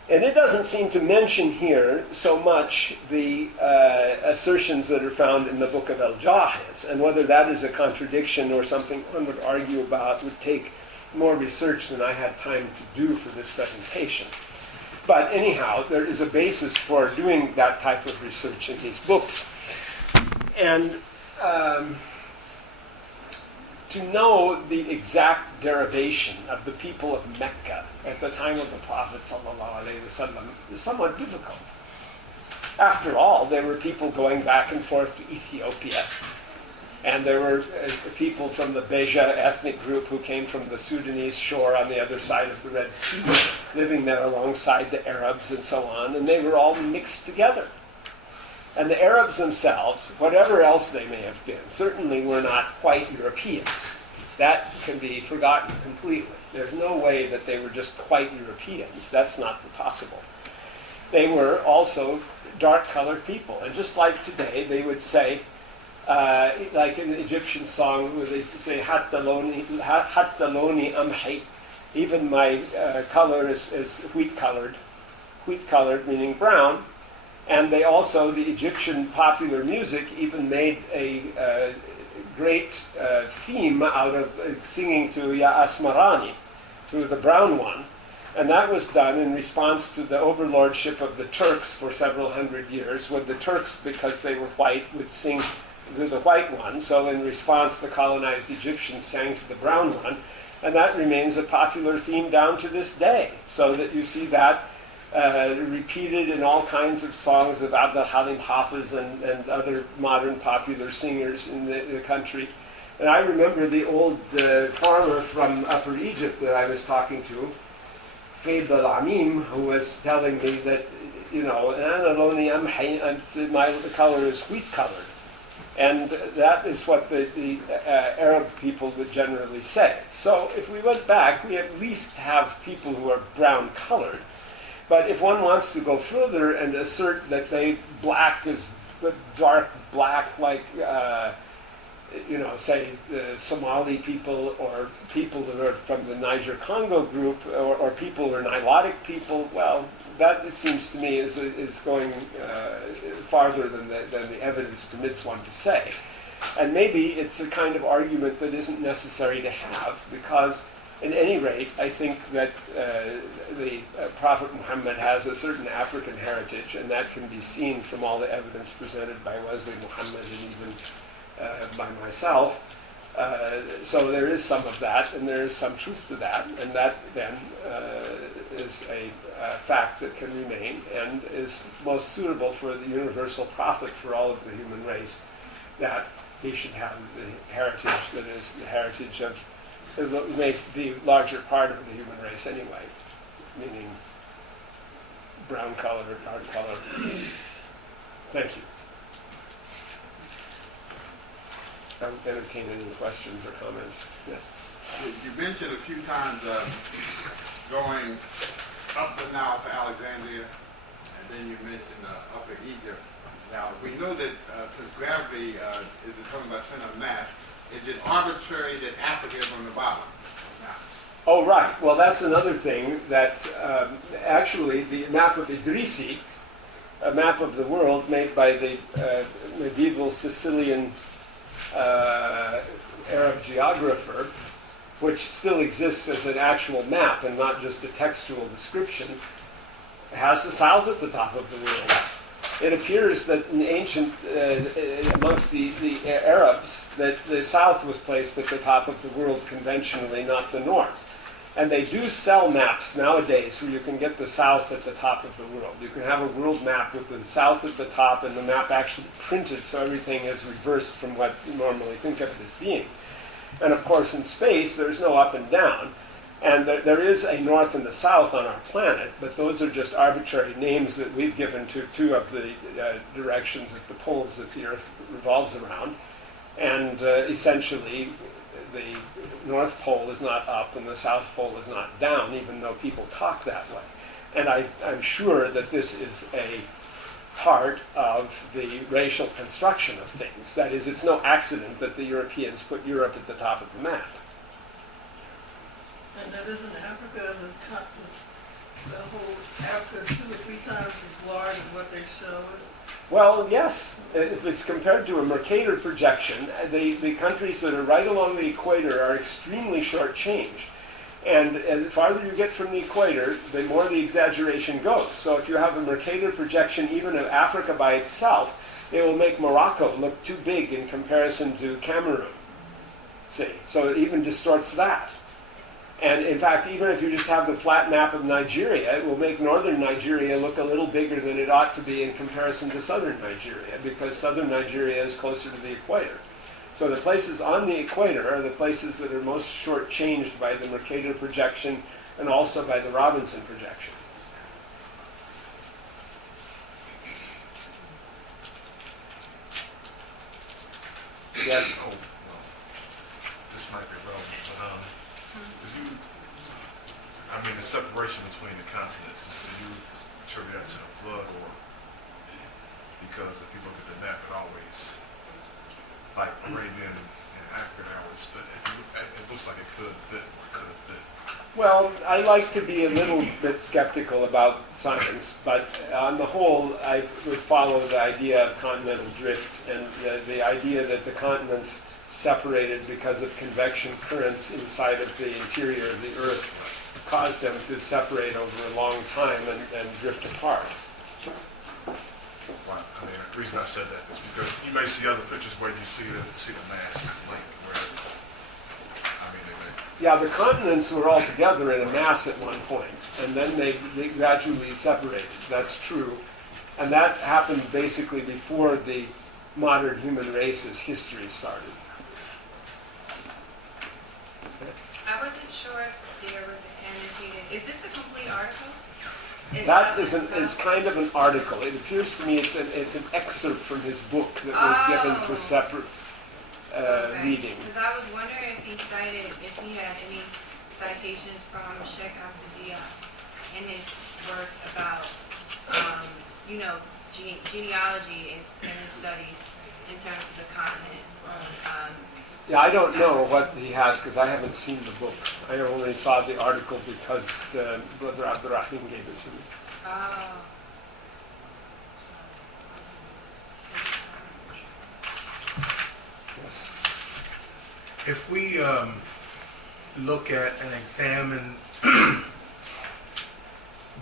And it doesn't seem to mention here so much the assertions that are found in the book of Al-Jahiz, and whether that is a contradiction or something one would argue about would take more research than I had time to do for this presentation. But anyhow, there is a basis for doing that type of research in these books. And to know the exact derivation of the people of Mecca at the time of the Prophet ﷺ is somewhat difficult. After all, there were people going back and forth to Ethiopia, and there were people from the Beja ethnic group who came from the Sudanese shore on the other side of the Red Sea, living there alongside the Arabs and so on, and they were all mixed together. And the Arabs themselves, whatever else they may have been, certainly were not white Europeans. That can be forgotten completely. There's no way that they were just white Europeans. That's not possible. They were also dark-colored people. And just like today, they would say, like in the Egyptian song where they say, Hatta loni amhi, even my color is wheat-colored, meaning brown. And they also, the Egyptian popular music, even made a great theme out of singing to Ya Asmarani, to the brown one. And that was done in response to the overlordship of the Turks for several hundred years, when the Turks, because they were white, would sing to the white one. So in response, the colonized Egyptians sang to the brown one. And that remains a popular theme down to this day, so that you see that repeated in all kinds of songs of Abd al-Halim Hafiz and other modern popular singers in the country. And I remember the old farmer from Upper Egypt that I was talking to, Faid al-Amim, who was telling me that, my color is wheat-colored. And that is what the Arab people would generally say. So if we went back, we at least have people who are brown-colored. But if one wants to go further and assert that they black is dark black, like, say, Somali people or people that are from the Niger-Congo group or people who are Nilotic people, well, that, it seems to me, is going farther than the evidence permits one to say. And maybe it's a kind of argument that isn't necessary to have, because at any rate, I think that the Prophet Muhammad has a certain African heritage, and that can be seen from all the evidence presented by Wesley Muhammad and even by myself. So there is some of that, and there is some truth to that, and that then is a fact that can remain and is most suitable for the universal prophet for all of the human race, that he should have the heritage that is the heritage of, it may be a larger part of the human race anyway, meaning brown color or dark color. Thank you. I'll entertain any questions or comments. Yes? You mentioned a few times going up the Nile to Alexandria, and then you mentioned Upper Egypt. Now, we know that since gravity is determined by center of mass, is it arbitrary that Africa is on the bottom? Oh, right. Well, that's another thing that actually the map of Idrisi, a map of the world made by the medieval Sicilian Arab geographer, which still exists as an actual map and not just a textual description, has the south at the top of the world. It appears that in ancient, amongst the Arabs, that the south was placed at the top of the world conventionally, not the north. And they do sell maps nowadays where you can get the south at the top of the world. You can have a world map with the south at the top and the map actually printed so everything is reversed from what you normally think of it as being. And of course in space there's no up and down. And there is a north and a south on our planet, but those are just arbitrary names that we've given to two of the directions of the poles that the Earth revolves around. And essentially, the North Pole is not up and the South Pole is not down, even though people talk that way. And I'm sure that this is a part of the racial construction of things. That is, it's no accident that the Europeans put Europe at the top of the map. And that isn't Africa, the whole Africa 2 or 3 times as large as what they show it. Well, yes. If it's compared to a Mercator projection, the countries that are right along the equator are extremely short-changed. And the farther you get from the equator, the more the exaggeration goes. So if you have a Mercator projection even of Africa by itself, it will make Morocco look too big in comparison to Cameroon. See? So it even distorts that. And in fact, even if you just have the flat map of Nigeria, it will make northern Nigeria look a little bigger than it ought to be in comparison to southern Nigeria, because southern Nigeria is closer to the equator. So the places on the equator are the places that are most shortchanged by the Mercator projection and also by the Robinson projection. Yes? Oh, well, this might be relevant, but I mean, the separation between the continents, do you attribute that to the flood, or because if you look at the map, it always, like Arabian and African always split. It looks like it could fit or could have fit. Well, I like to be a little bit skeptical about science, but on the whole, I would follow the idea of continental drift and the idea that the continents separated because of convection currents inside of the interior of the Earth caused them to separate over a long time and drift apart. Well, I mean, the reason I said that is because you may see other pictures where you see the mass linked, where, I mean, Yeah, the continents were all together in a mass at one point, and then they gradually separated. That's true. And that happened basically before the modern human race's history started. I wasn't sure if there was an annotated. Is this a complete article? That is kind of an article. It appears to me it's an excerpt from his book that was given for separate reading. Because I was wondering if he had any citations from Sheikh Abdul in his work about, genealogy and his studies in terms of the continent. Yeah, I don't know what he has because I haven't seen the book. I only saw the article because Brother Abdurrahim gave it to me. Oh. Yes. If we look at and examine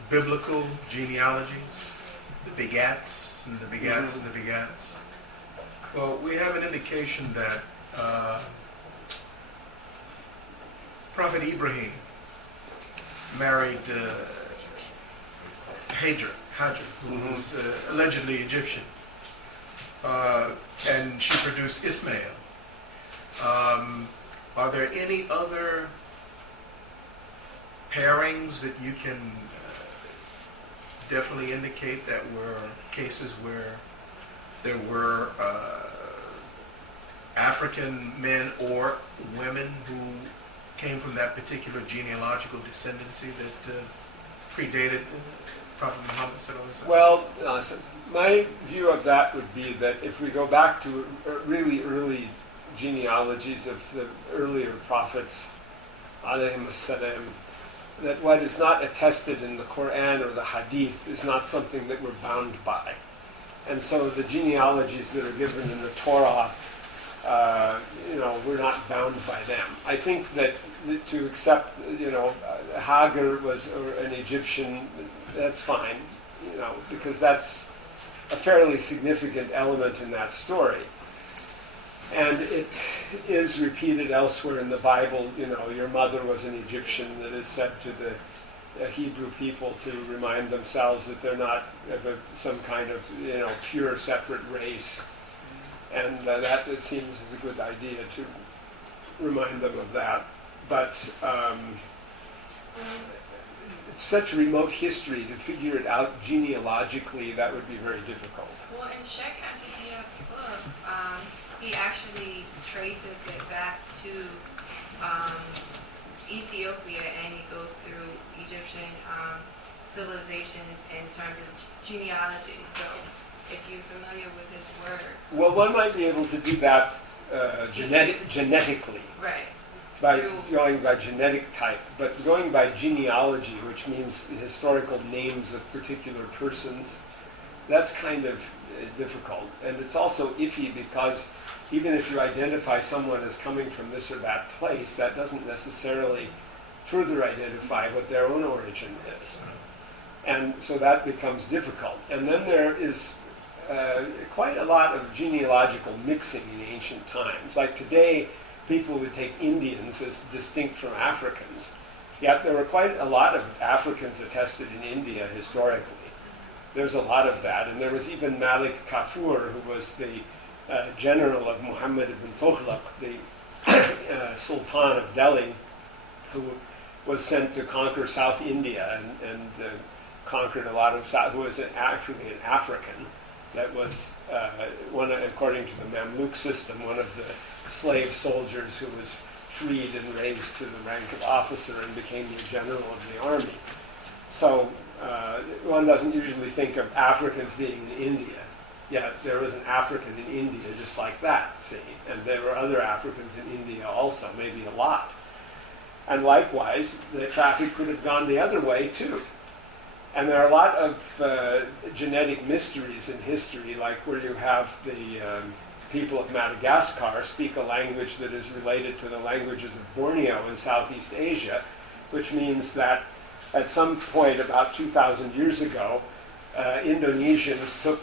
biblical genealogies, the begats and the begats and the begats, well, we have an indication that Prophet Ibrahim married Hajar, who was allegedly Egyptian, and she produced Ismail. Are there any other pairings that you can definitely indicate that were cases where there were African men or women who came from that particular genealogical descendancy that predated Prophet Muhammad? Well, my view of that would be that if we go back to really early genealogies of the earlier prophets, alayhim as-salam, that what is not attested in the Quran or the Hadith is not something that we're bound by. And so the genealogies that are given in the Torah, we're not bound by them. I think that to accept, Hagar was an Egyptian, that's fine, because that's a fairly significant element in that story. And it is repeated elsewhere in the Bible, your mother was an Egyptian, that is said to the Hebrew people to remind themselves that they're not of some kind of, pure separate race. And that, it seems, is a good idea to remind them of that. But such remote history, to figure it out genealogically, that would be very difficult. Well, in Sheikh Abdiya's book, he actually traces it back to Ethiopia, and he goes through Egyptian civilizations in terms of genealogy. So, if you're familiar with his work, well, one might be able to do that genetically, right? By going by genetic type, but going by genealogy, which means the historical names of particular persons, that's kind of difficult. And it's also iffy because even if you identify someone as coming from this or that place, that doesn't necessarily further identify what their own origin is. And so that becomes difficult. And then there is quite a lot of genealogical mixing in ancient times. Like today, people would take Indians as distinct from Africans. Yet there were quite a lot of Africans attested in India historically. There's a lot of that. And there was even Malik Kafur, who was the general of Muhammad ibn Tughlaq, the Sultan of Delhi, who was sent to conquer South India and conquered a lot of South, who was actually an African. That was, according to the Mamluk system, one of the slave soldiers who was freed and raised to the rank of officer and became the general of the army. So one doesn't usually think of Africans being in India. Yet there was an African in India just like that, see? And there were other Africans in India also, maybe a lot. And likewise, the traffic could have gone the other way too. And there are a lot of genetic mysteries in history, like where you have the people of Madagascar speak a language that is related to the languages of Borneo in Southeast Asia, which means that at some point about 2,000 years ago, Indonesians took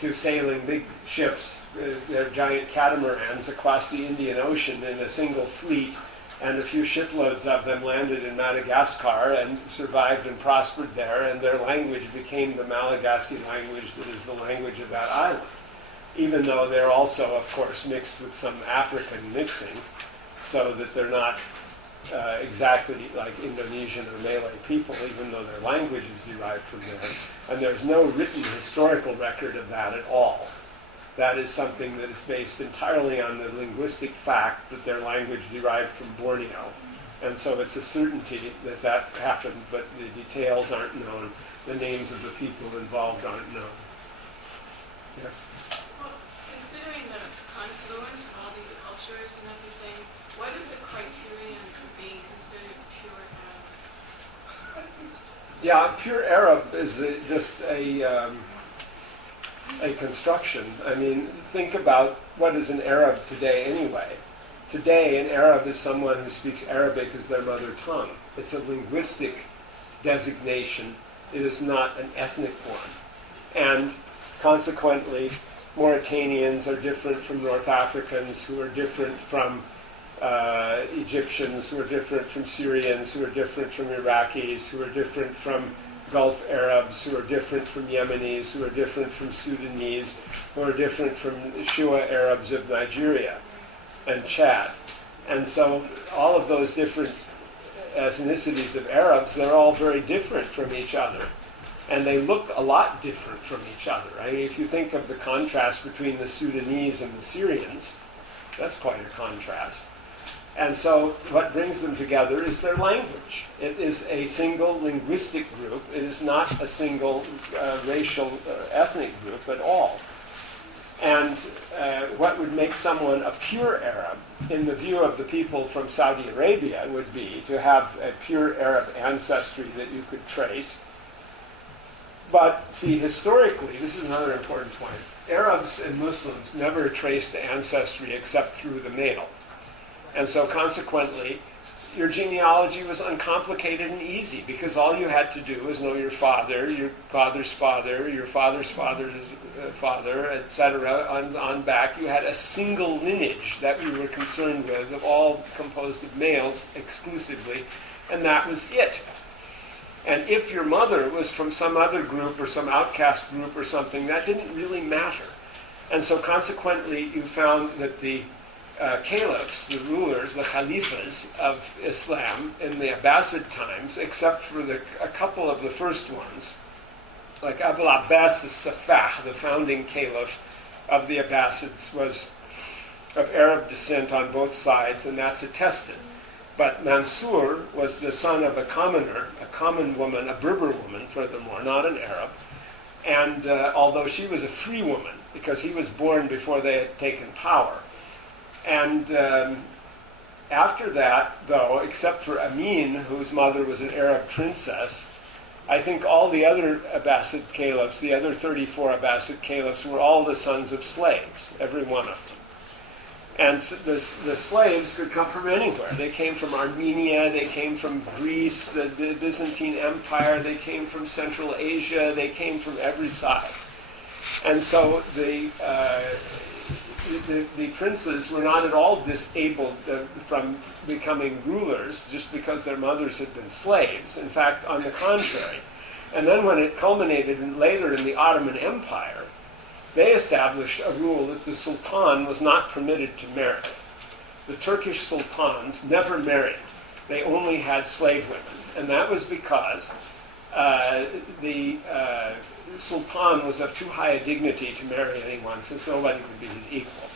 to sailing big ships, their giant catamarans, across the Indian Ocean in a single fleet, and a few shiploads of them landed in Madagascar and survived and prospered there, and their language became the Malagasy language that is the language of that island, even though they're also, of course, mixed with some African mixing, so that they're not exactly like Indonesian or Malay people, even though their language is derived from there. And there's no written historical record of that at all. That is something that is based entirely on the linguistic fact that their language derived from Borneo. And so it's a certainty that that happened, but the details aren't known. The names of the people involved aren't known. Yes? Well, considering the confluence of all these cultures and everything, what is the criterion for being considered pure Arab? Yeah, pure Arab is just a construction. I mean, think about what is an Arab today anyway. Today, an Arab is someone who speaks Arabic as their mother tongue. It's a linguistic designation. It is not an ethnic one. And consequently, Mauritanians are different from North Africans, who are different from Egyptians, who are different from Syrians, who are different from Iraqis, who are different from Gulf Arabs, who are different from Yemenis, who are different from Sudanese, who are different from Shua Arabs of Nigeria and Chad. And so all of those different ethnicities of Arabs, they're all very different from each other. And they look a lot different from each other. I mean, if you think of the contrast between the Sudanese and the Syrians, that's quite a contrast. And so what brings them together is their language. It is a single linguistic group. It is not a single racial ethnic group at all. And what would make someone a pure Arab, in the view of the people from Saudi Arabia, would be to have a pure Arab ancestry that you could trace. But see, historically, this is another important point, Arabs and Muslims never traced ancestry except through the male. And so consequently, your genealogy was uncomplicated and easy, because all you had to do was know your father, your father's father, your father's father's father, etc. On back. You had a single lineage that we were concerned with, of all composed of males exclusively, and that was it. And if your mother was from some other group or some outcast group or something, that didn't really matter. And so consequently, you found that the caliphs, the rulers, the khalifas of Islam in the Abbasid times, except for a couple of the first ones, like Abu Abbas al-Safah, the founding caliph of the Abbasids, was of Arab descent on both sides, and that's attested. But Mansur was the son of a commoner, a common woman, a Berber woman, furthermore, not an Arab. And although she was a free woman, because he was born before they had taken power. And after that, though, except for Amin, whose mother was an Arab princess, I think all the other Abbasid caliphs, the other 34 Abbasid caliphs, were all the sons of slaves, every one of them. And the slaves could come from anywhere. They came from Armenia, they came from Greece, the Byzantine Empire, they came from Central Asia, they came from every side. And so the princes were not at all disabled from becoming rulers just because their mothers had been slaves. In fact, on the contrary. And then when it culminated later in the Ottoman Empire, they established a rule that the sultan was not permitted to marry. The Turkish sultans never married. They only had slave women. And that was because the sultan was of too high a dignity to marry anyone, since nobody would be his equal.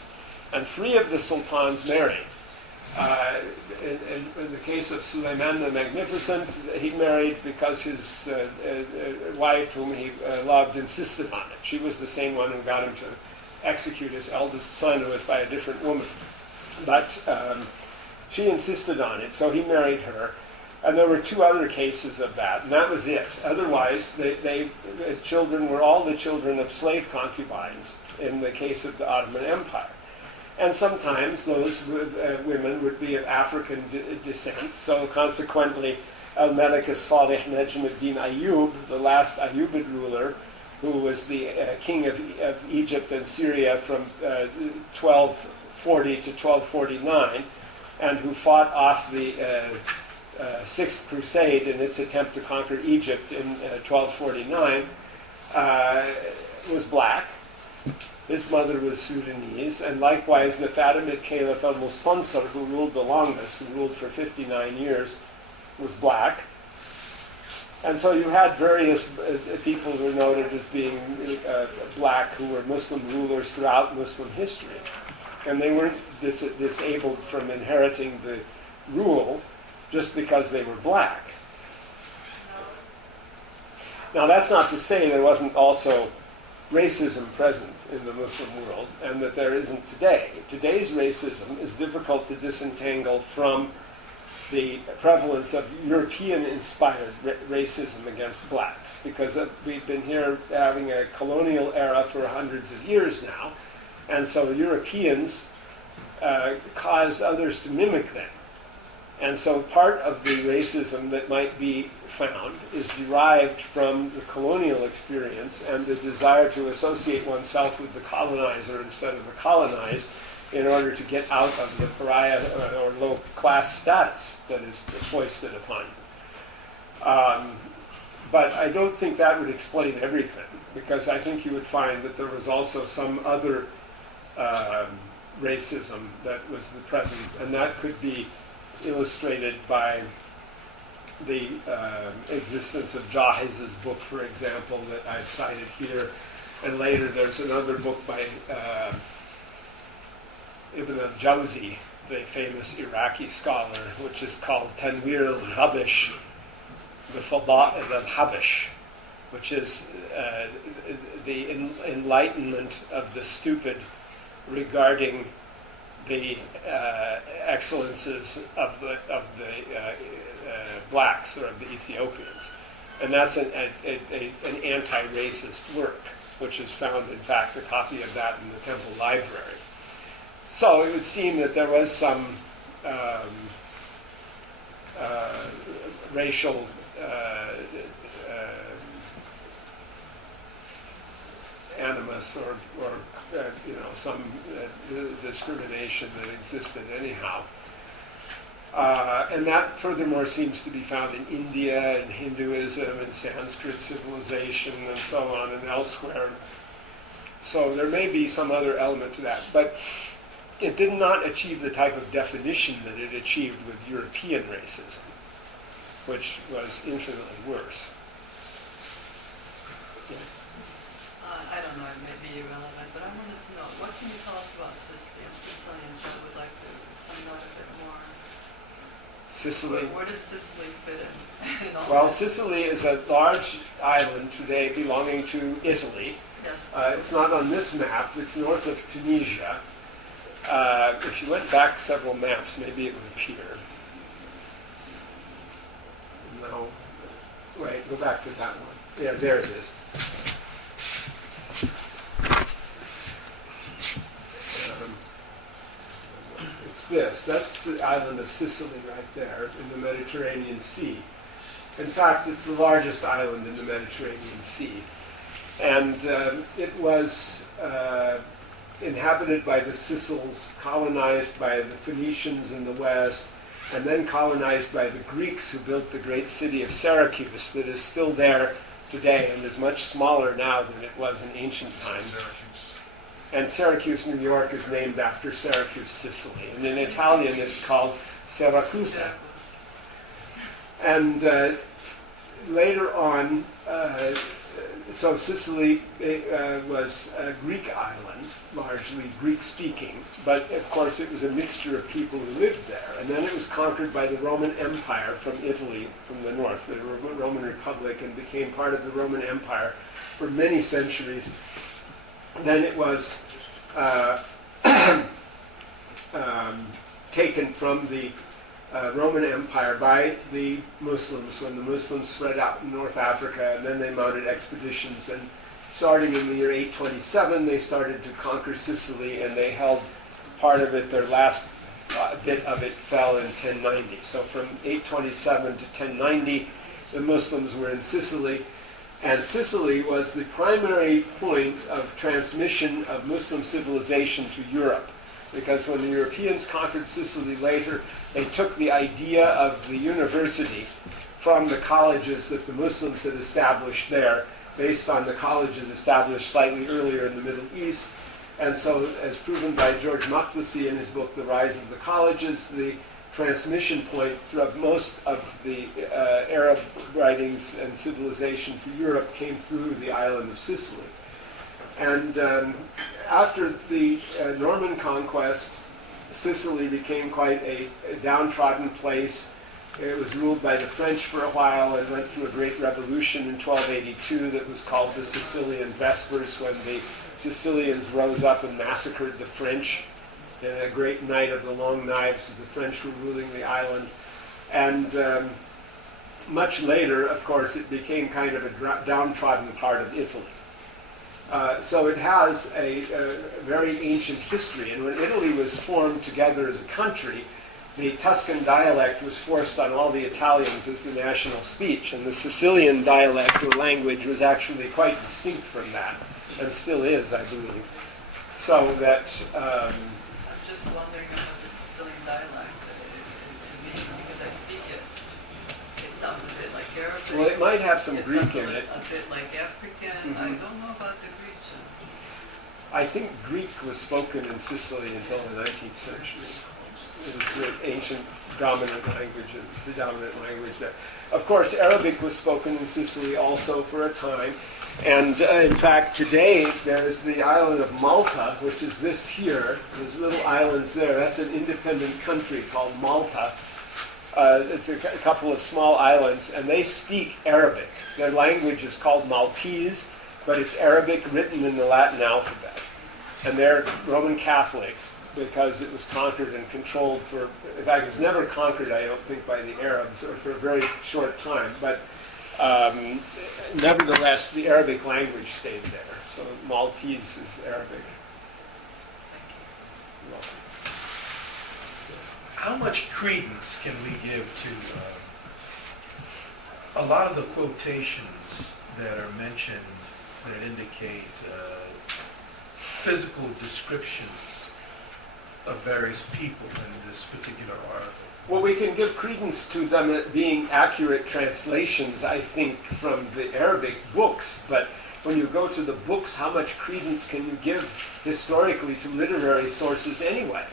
And 3 of the sultans married. In the case of Suleiman the Magnificent, he married because his wife, whom he loved, insisted on it. She was the same one who got him to execute his eldest son, who was by a different woman. But she insisted on it, so he married her. And there were 2 other cases of that, and that was it. Otherwise, the children were all the children of slave concubines in the case of the Ottoman Empire. And sometimes those women would be of African descent, so consequently, Al-Malik al-Salih Najm al-Din Ayyub, the last Ayyubid ruler, who was the king of Egypt and Syria from 1240 to 1249, and who fought off the Sixth Crusade in its attempt to conquer Egypt in 1249, was black. His mother was Sudanese, and likewise the Fatimid Caliph al-Mustansir, who ruled the longest, who ruled for 59 years, was black. And so you had various people who were noted as being black, who were Muslim rulers throughout Muslim history. And they weren't disabled from inheriting the rule just because they were black. Now that's not to say there wasn't also racism present in the Muslim world, and that there isn't today. Today's racism is difficult to disentangle from the prevalence of European-inspired racism against blacks, because we've been here having a colonial era for hundreds of years now, and so Europeans caused others to mimic them. And so part of the racism that might be found is derived from the colonial experience and the desire to associate oneself with the colonizer instead of the colonized in order to get out of the pariah or low-class status that is foisted upon you. But I don't think that would explain everything, because I think you would find that there was also some other racism that was the present, and that could be illustrated by the existence of Jahiz's book, for example, that I've cited here. And later there's another book by Ibn al-Jawzi, the famous Iraqi scholar, which is called Tanwir al-Habash, the Fada'il al-Habash, which is the enlightenment of the stupid regarding the excellences of the blacks or of the Ethiopians. And that's an anti-racist work, which is found, in fact, a copy of that in the Temple Library. So it would seem that there was some racial animus or some discrimination that existed anyhow. And that furthermore seems to be found in India and Hinduism and Sanskrit civilization and so on and elsewhere. So there may be some other element to that. But it did not achieve the type of definition that it achieved with European racism, which was infinitely worse. Yes. I don't know, it may be irrelevant, but I wanted to know, what can you tell us about Sicily? I'm Sicilian, so I would like to know a bit more. Sicily. Where does Sicily fit in all Well, this? Sicily is a large island today belonging to Italy. Yes. It's not on this map. It's north of Tunisia. If you went back several maps, maybe it would appear. No. Wait, go back to that one. Yeah, there it is. It's this. That's the island of Sicily right there in the Mediterranean Sea. In fact, it's the largest island in the Mediterranean Sea. And it was inhabited by the Sicils, colonized by the Phoenicians in the west, and then colonized by the Greeks, who built the great city of Syracuse that is still there today and is much smaller now than it was in ancient times. Syracuse. And Syracuse, New York is named after Syracuse, Sicily. And in Italian it's called Siracusa. And later on, so Sicily was a Greek island, largely Greek-speaking, but of course it was a mixture of people who lived there. And then it was conquered by the Roman Empire from Italy, from the north, the Roman Republic, and became part of the Roman Empire for many centuries. Then it was taken from the Roman Empire by the Muslims when the Muslims spread out in North Africa, and then they mounted expeditions, and starting in the year 827 they started to conquer Sicily, and they held part of it. Their last bit of it fell in 1090. So from 827 to 1090 the Muslims were in Sicily, and Sicily was the primary point of transmission of Muslim civilization to Europe, because when the Europeans conquered Sicily later, they took the idea of the university from the colleges that the Muslims had established there, based on the colleges established slightly earlier in the Middle East. And so, as proven by George Maqdisi in his book, The Rise of the Colleges, the transmission point of most of the Arab writings and civilization to Europe came through the island of Sicily. And after the Norman conquest, Sicily became quite a downtrodden place. It was ruled by the French for a while and went through a great revolution in 1282 that was called the Sicilian Vespers, when the Sicilians rose up and massacred the French in a great night of the Long Knives as the French were ruling the island. And much later, of course, it became kind of a downtrodden part of Italy. So it has a very ancient history. And when Italy was formed together as a country, the Tuscan dialect was forced on all the Italians as the national speech. And the Sicilian dialect or language was actually quite distinct from that, and still is, I believe. So that... I'm just wondering about the Sicilian dialect. To me, because I speak it, it sounds a bit like Arabic. Well, it might have some Greek sounds in it. A bit like African. Mm-hmm. I don't know about the Greek. I think Greek was spoken in Sicily until the 19th century. It was the ancient dominant language, the dominant language there. Of course, Arabic was spoken in Sicily also for a time. And in fact, today, there's the island of Malta, which is this here. There's little islands there. That's an independent country called Malta. It's a couple of small islands, and they speak Arabic. Their language is called Maltese, but it's Arabic written in the Latin alphabet. And they're Roman Catholics because it was conquered and controlled for, in fact, it was never conquered, I don't think, by the Arabs, or for a very short time. But nevertheless, the Arabic language stayed there. So Maltese is Arabic. How much credence can we give to a lot of the quotations that are mentioned that indicate physical descriptions of various people in this particular article? Well, we can give credence to them being accurate translations, I think, from the Arabic books, but when you go to the books, how much credence can you give historically to literary sources anyway?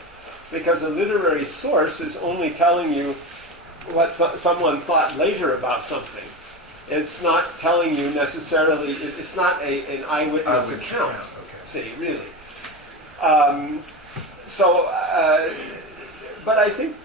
Because a literary source is only telling you what someone thought later about something. It's not telling you necessarily, it's not an eyewitness account, see, really. But I think,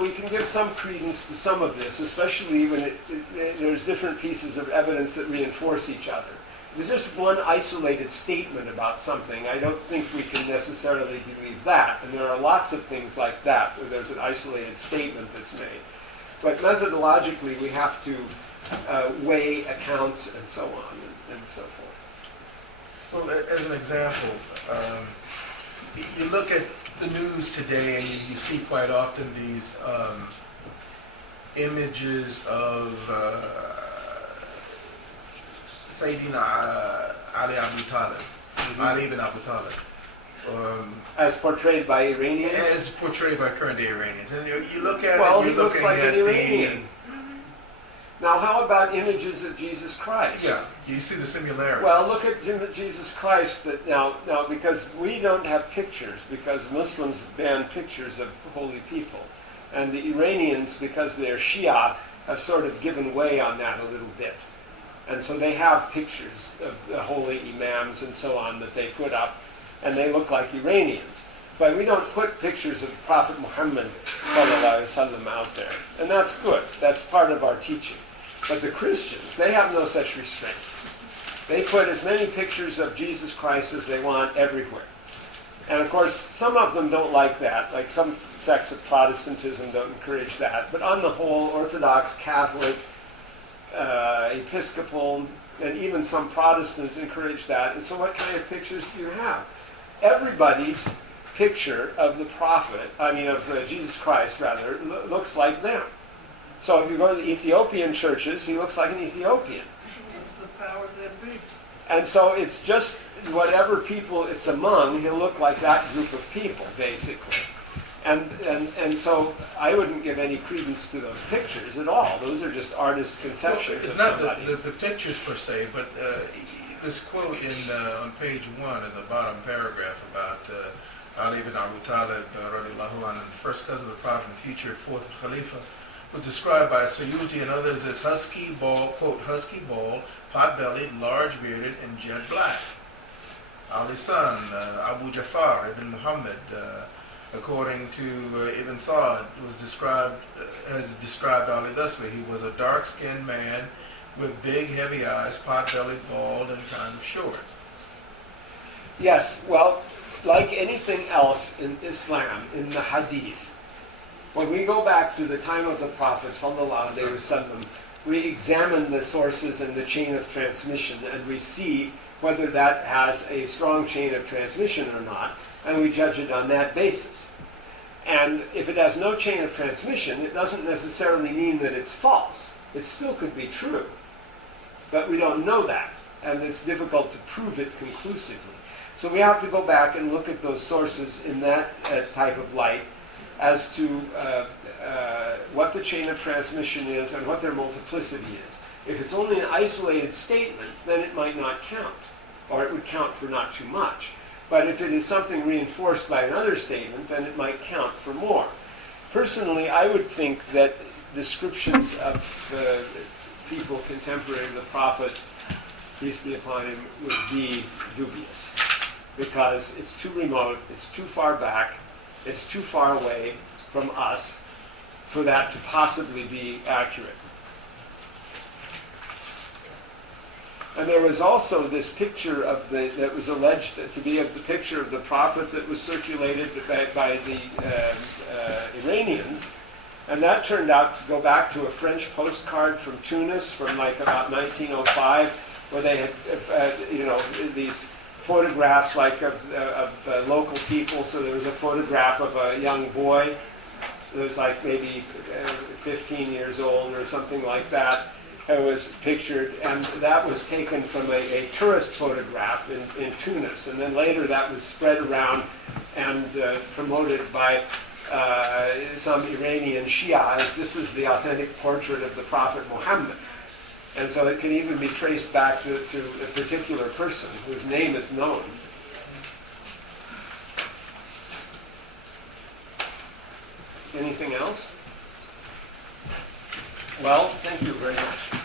we can give some credence to some of this, especially when there's different pieces of evidence that reinforce each other. If there's just one isolated statement about something, I don't think we can necessarily believe that. And there are lots of things like that, where there's an isolated statement that's made. But methodologically, we have to weigh accounts and so on and so forth. Well, as an example, you look at the news today and you see quite often these images of Sayyidina Ali Abu Talib, Ali ibn Abu Talib. As portrayed by Iranians? As portrayed by current day Iranians. And you look at well, it, you're he looks looking like at an Iranian. Now, how about images of Jesus Christ? Yeah, you see the similarities. Well, look at Jesus Christ. Now, because we don't have pictures, because Muslims ban pictures of holy people. And the Iranians, because they're Shia, have sort of given way on that a little bit. And so they have pictures of the holy imams and so on that they put up, and they look like Iranians. But we don't put pictures of Prophet Muhammad out there. And that's good. That's part of our teaching. But the Christians, they have no such restraint. They put as many pictures of Jesus Christ as they want everywhere. And of course, some of them don't like that. Like some sects of Protestantism don't encourage that. But on the whole, Orthodox, Catholic, Episcopal, and even some Protestants encourage that. And so what kind of pictures do you have? Everybody's picture of the prophet, of Jesus Christ, rather, looks like them. So if you go to the Ethiopian churches, he looks like an Ethiopian. It's the powers that be. And so it's just whatever people it's among, he'll look like that group of people, basically. And so I wouldn't give any credence to those pictures at all. Those are just artists' conceptions. It's not the pictures per se, but this quote on page 1 in the bottom paragraph about Ali ibn Abu Talib, radiallahu anhu, the first cousin of the Prophet and future fourth Khalifa, was described by Suyuti and others as husky, bald, quote, husky, bald, pot-bellied, large-bearded, and jet black. Ali's son, Abu Jafar ibn Muhammad, according to Ibn Sa'd, has described Ali thusly. He was a dark-skinned man with big, heavy eyes, pot-bellied, bald, and kind of short. Yes, well, like anything else in Islam, in the Hadith, when we go back to the time of the Prophet, sallallahu alaihi wasallam, we examine the sources and the chain of transmission, and we see whether that has a strong chain of transmission or not, and we judge it on that basis. And if it has no chain of transmission, it doesn't necessarily mean that it's false. It still could be true. But we don't know that, and it's difficult to prove it conclusively. So we have to go back and look at those sources in that type of light as to what the chain of transmission is and what their multiplicity is. If it's only an isolated statement, then it might not count, or it would count for not too much. But if it is something reinforced by another statement, then it might count for more. Personally, I would think that descriptions of people contemporary of the Prophet, peace be upon him, would be dubious. Because it's too remote, it's too far back, it's too far away from us, for that to possibly be accurate. And there was also this picture of that was alleged to be of the picture of the prophet that was circulated by the Iranians. And that turned out to go back to a French postcard from Tunis from like about 1905, where they had, these photographs like of local people. So there was a photograph of a young boy that was like maybe 15 years old or something like that. It was pictured, and that was taken from a tourist photograph in Tunis. And then later that was spread around and promoted by some Iranian Shia as this is the authentic portrait of the Prophet Muhammad. And so it can even be traced back to a particular person whose name is known. Anything else? Well, thank you very much.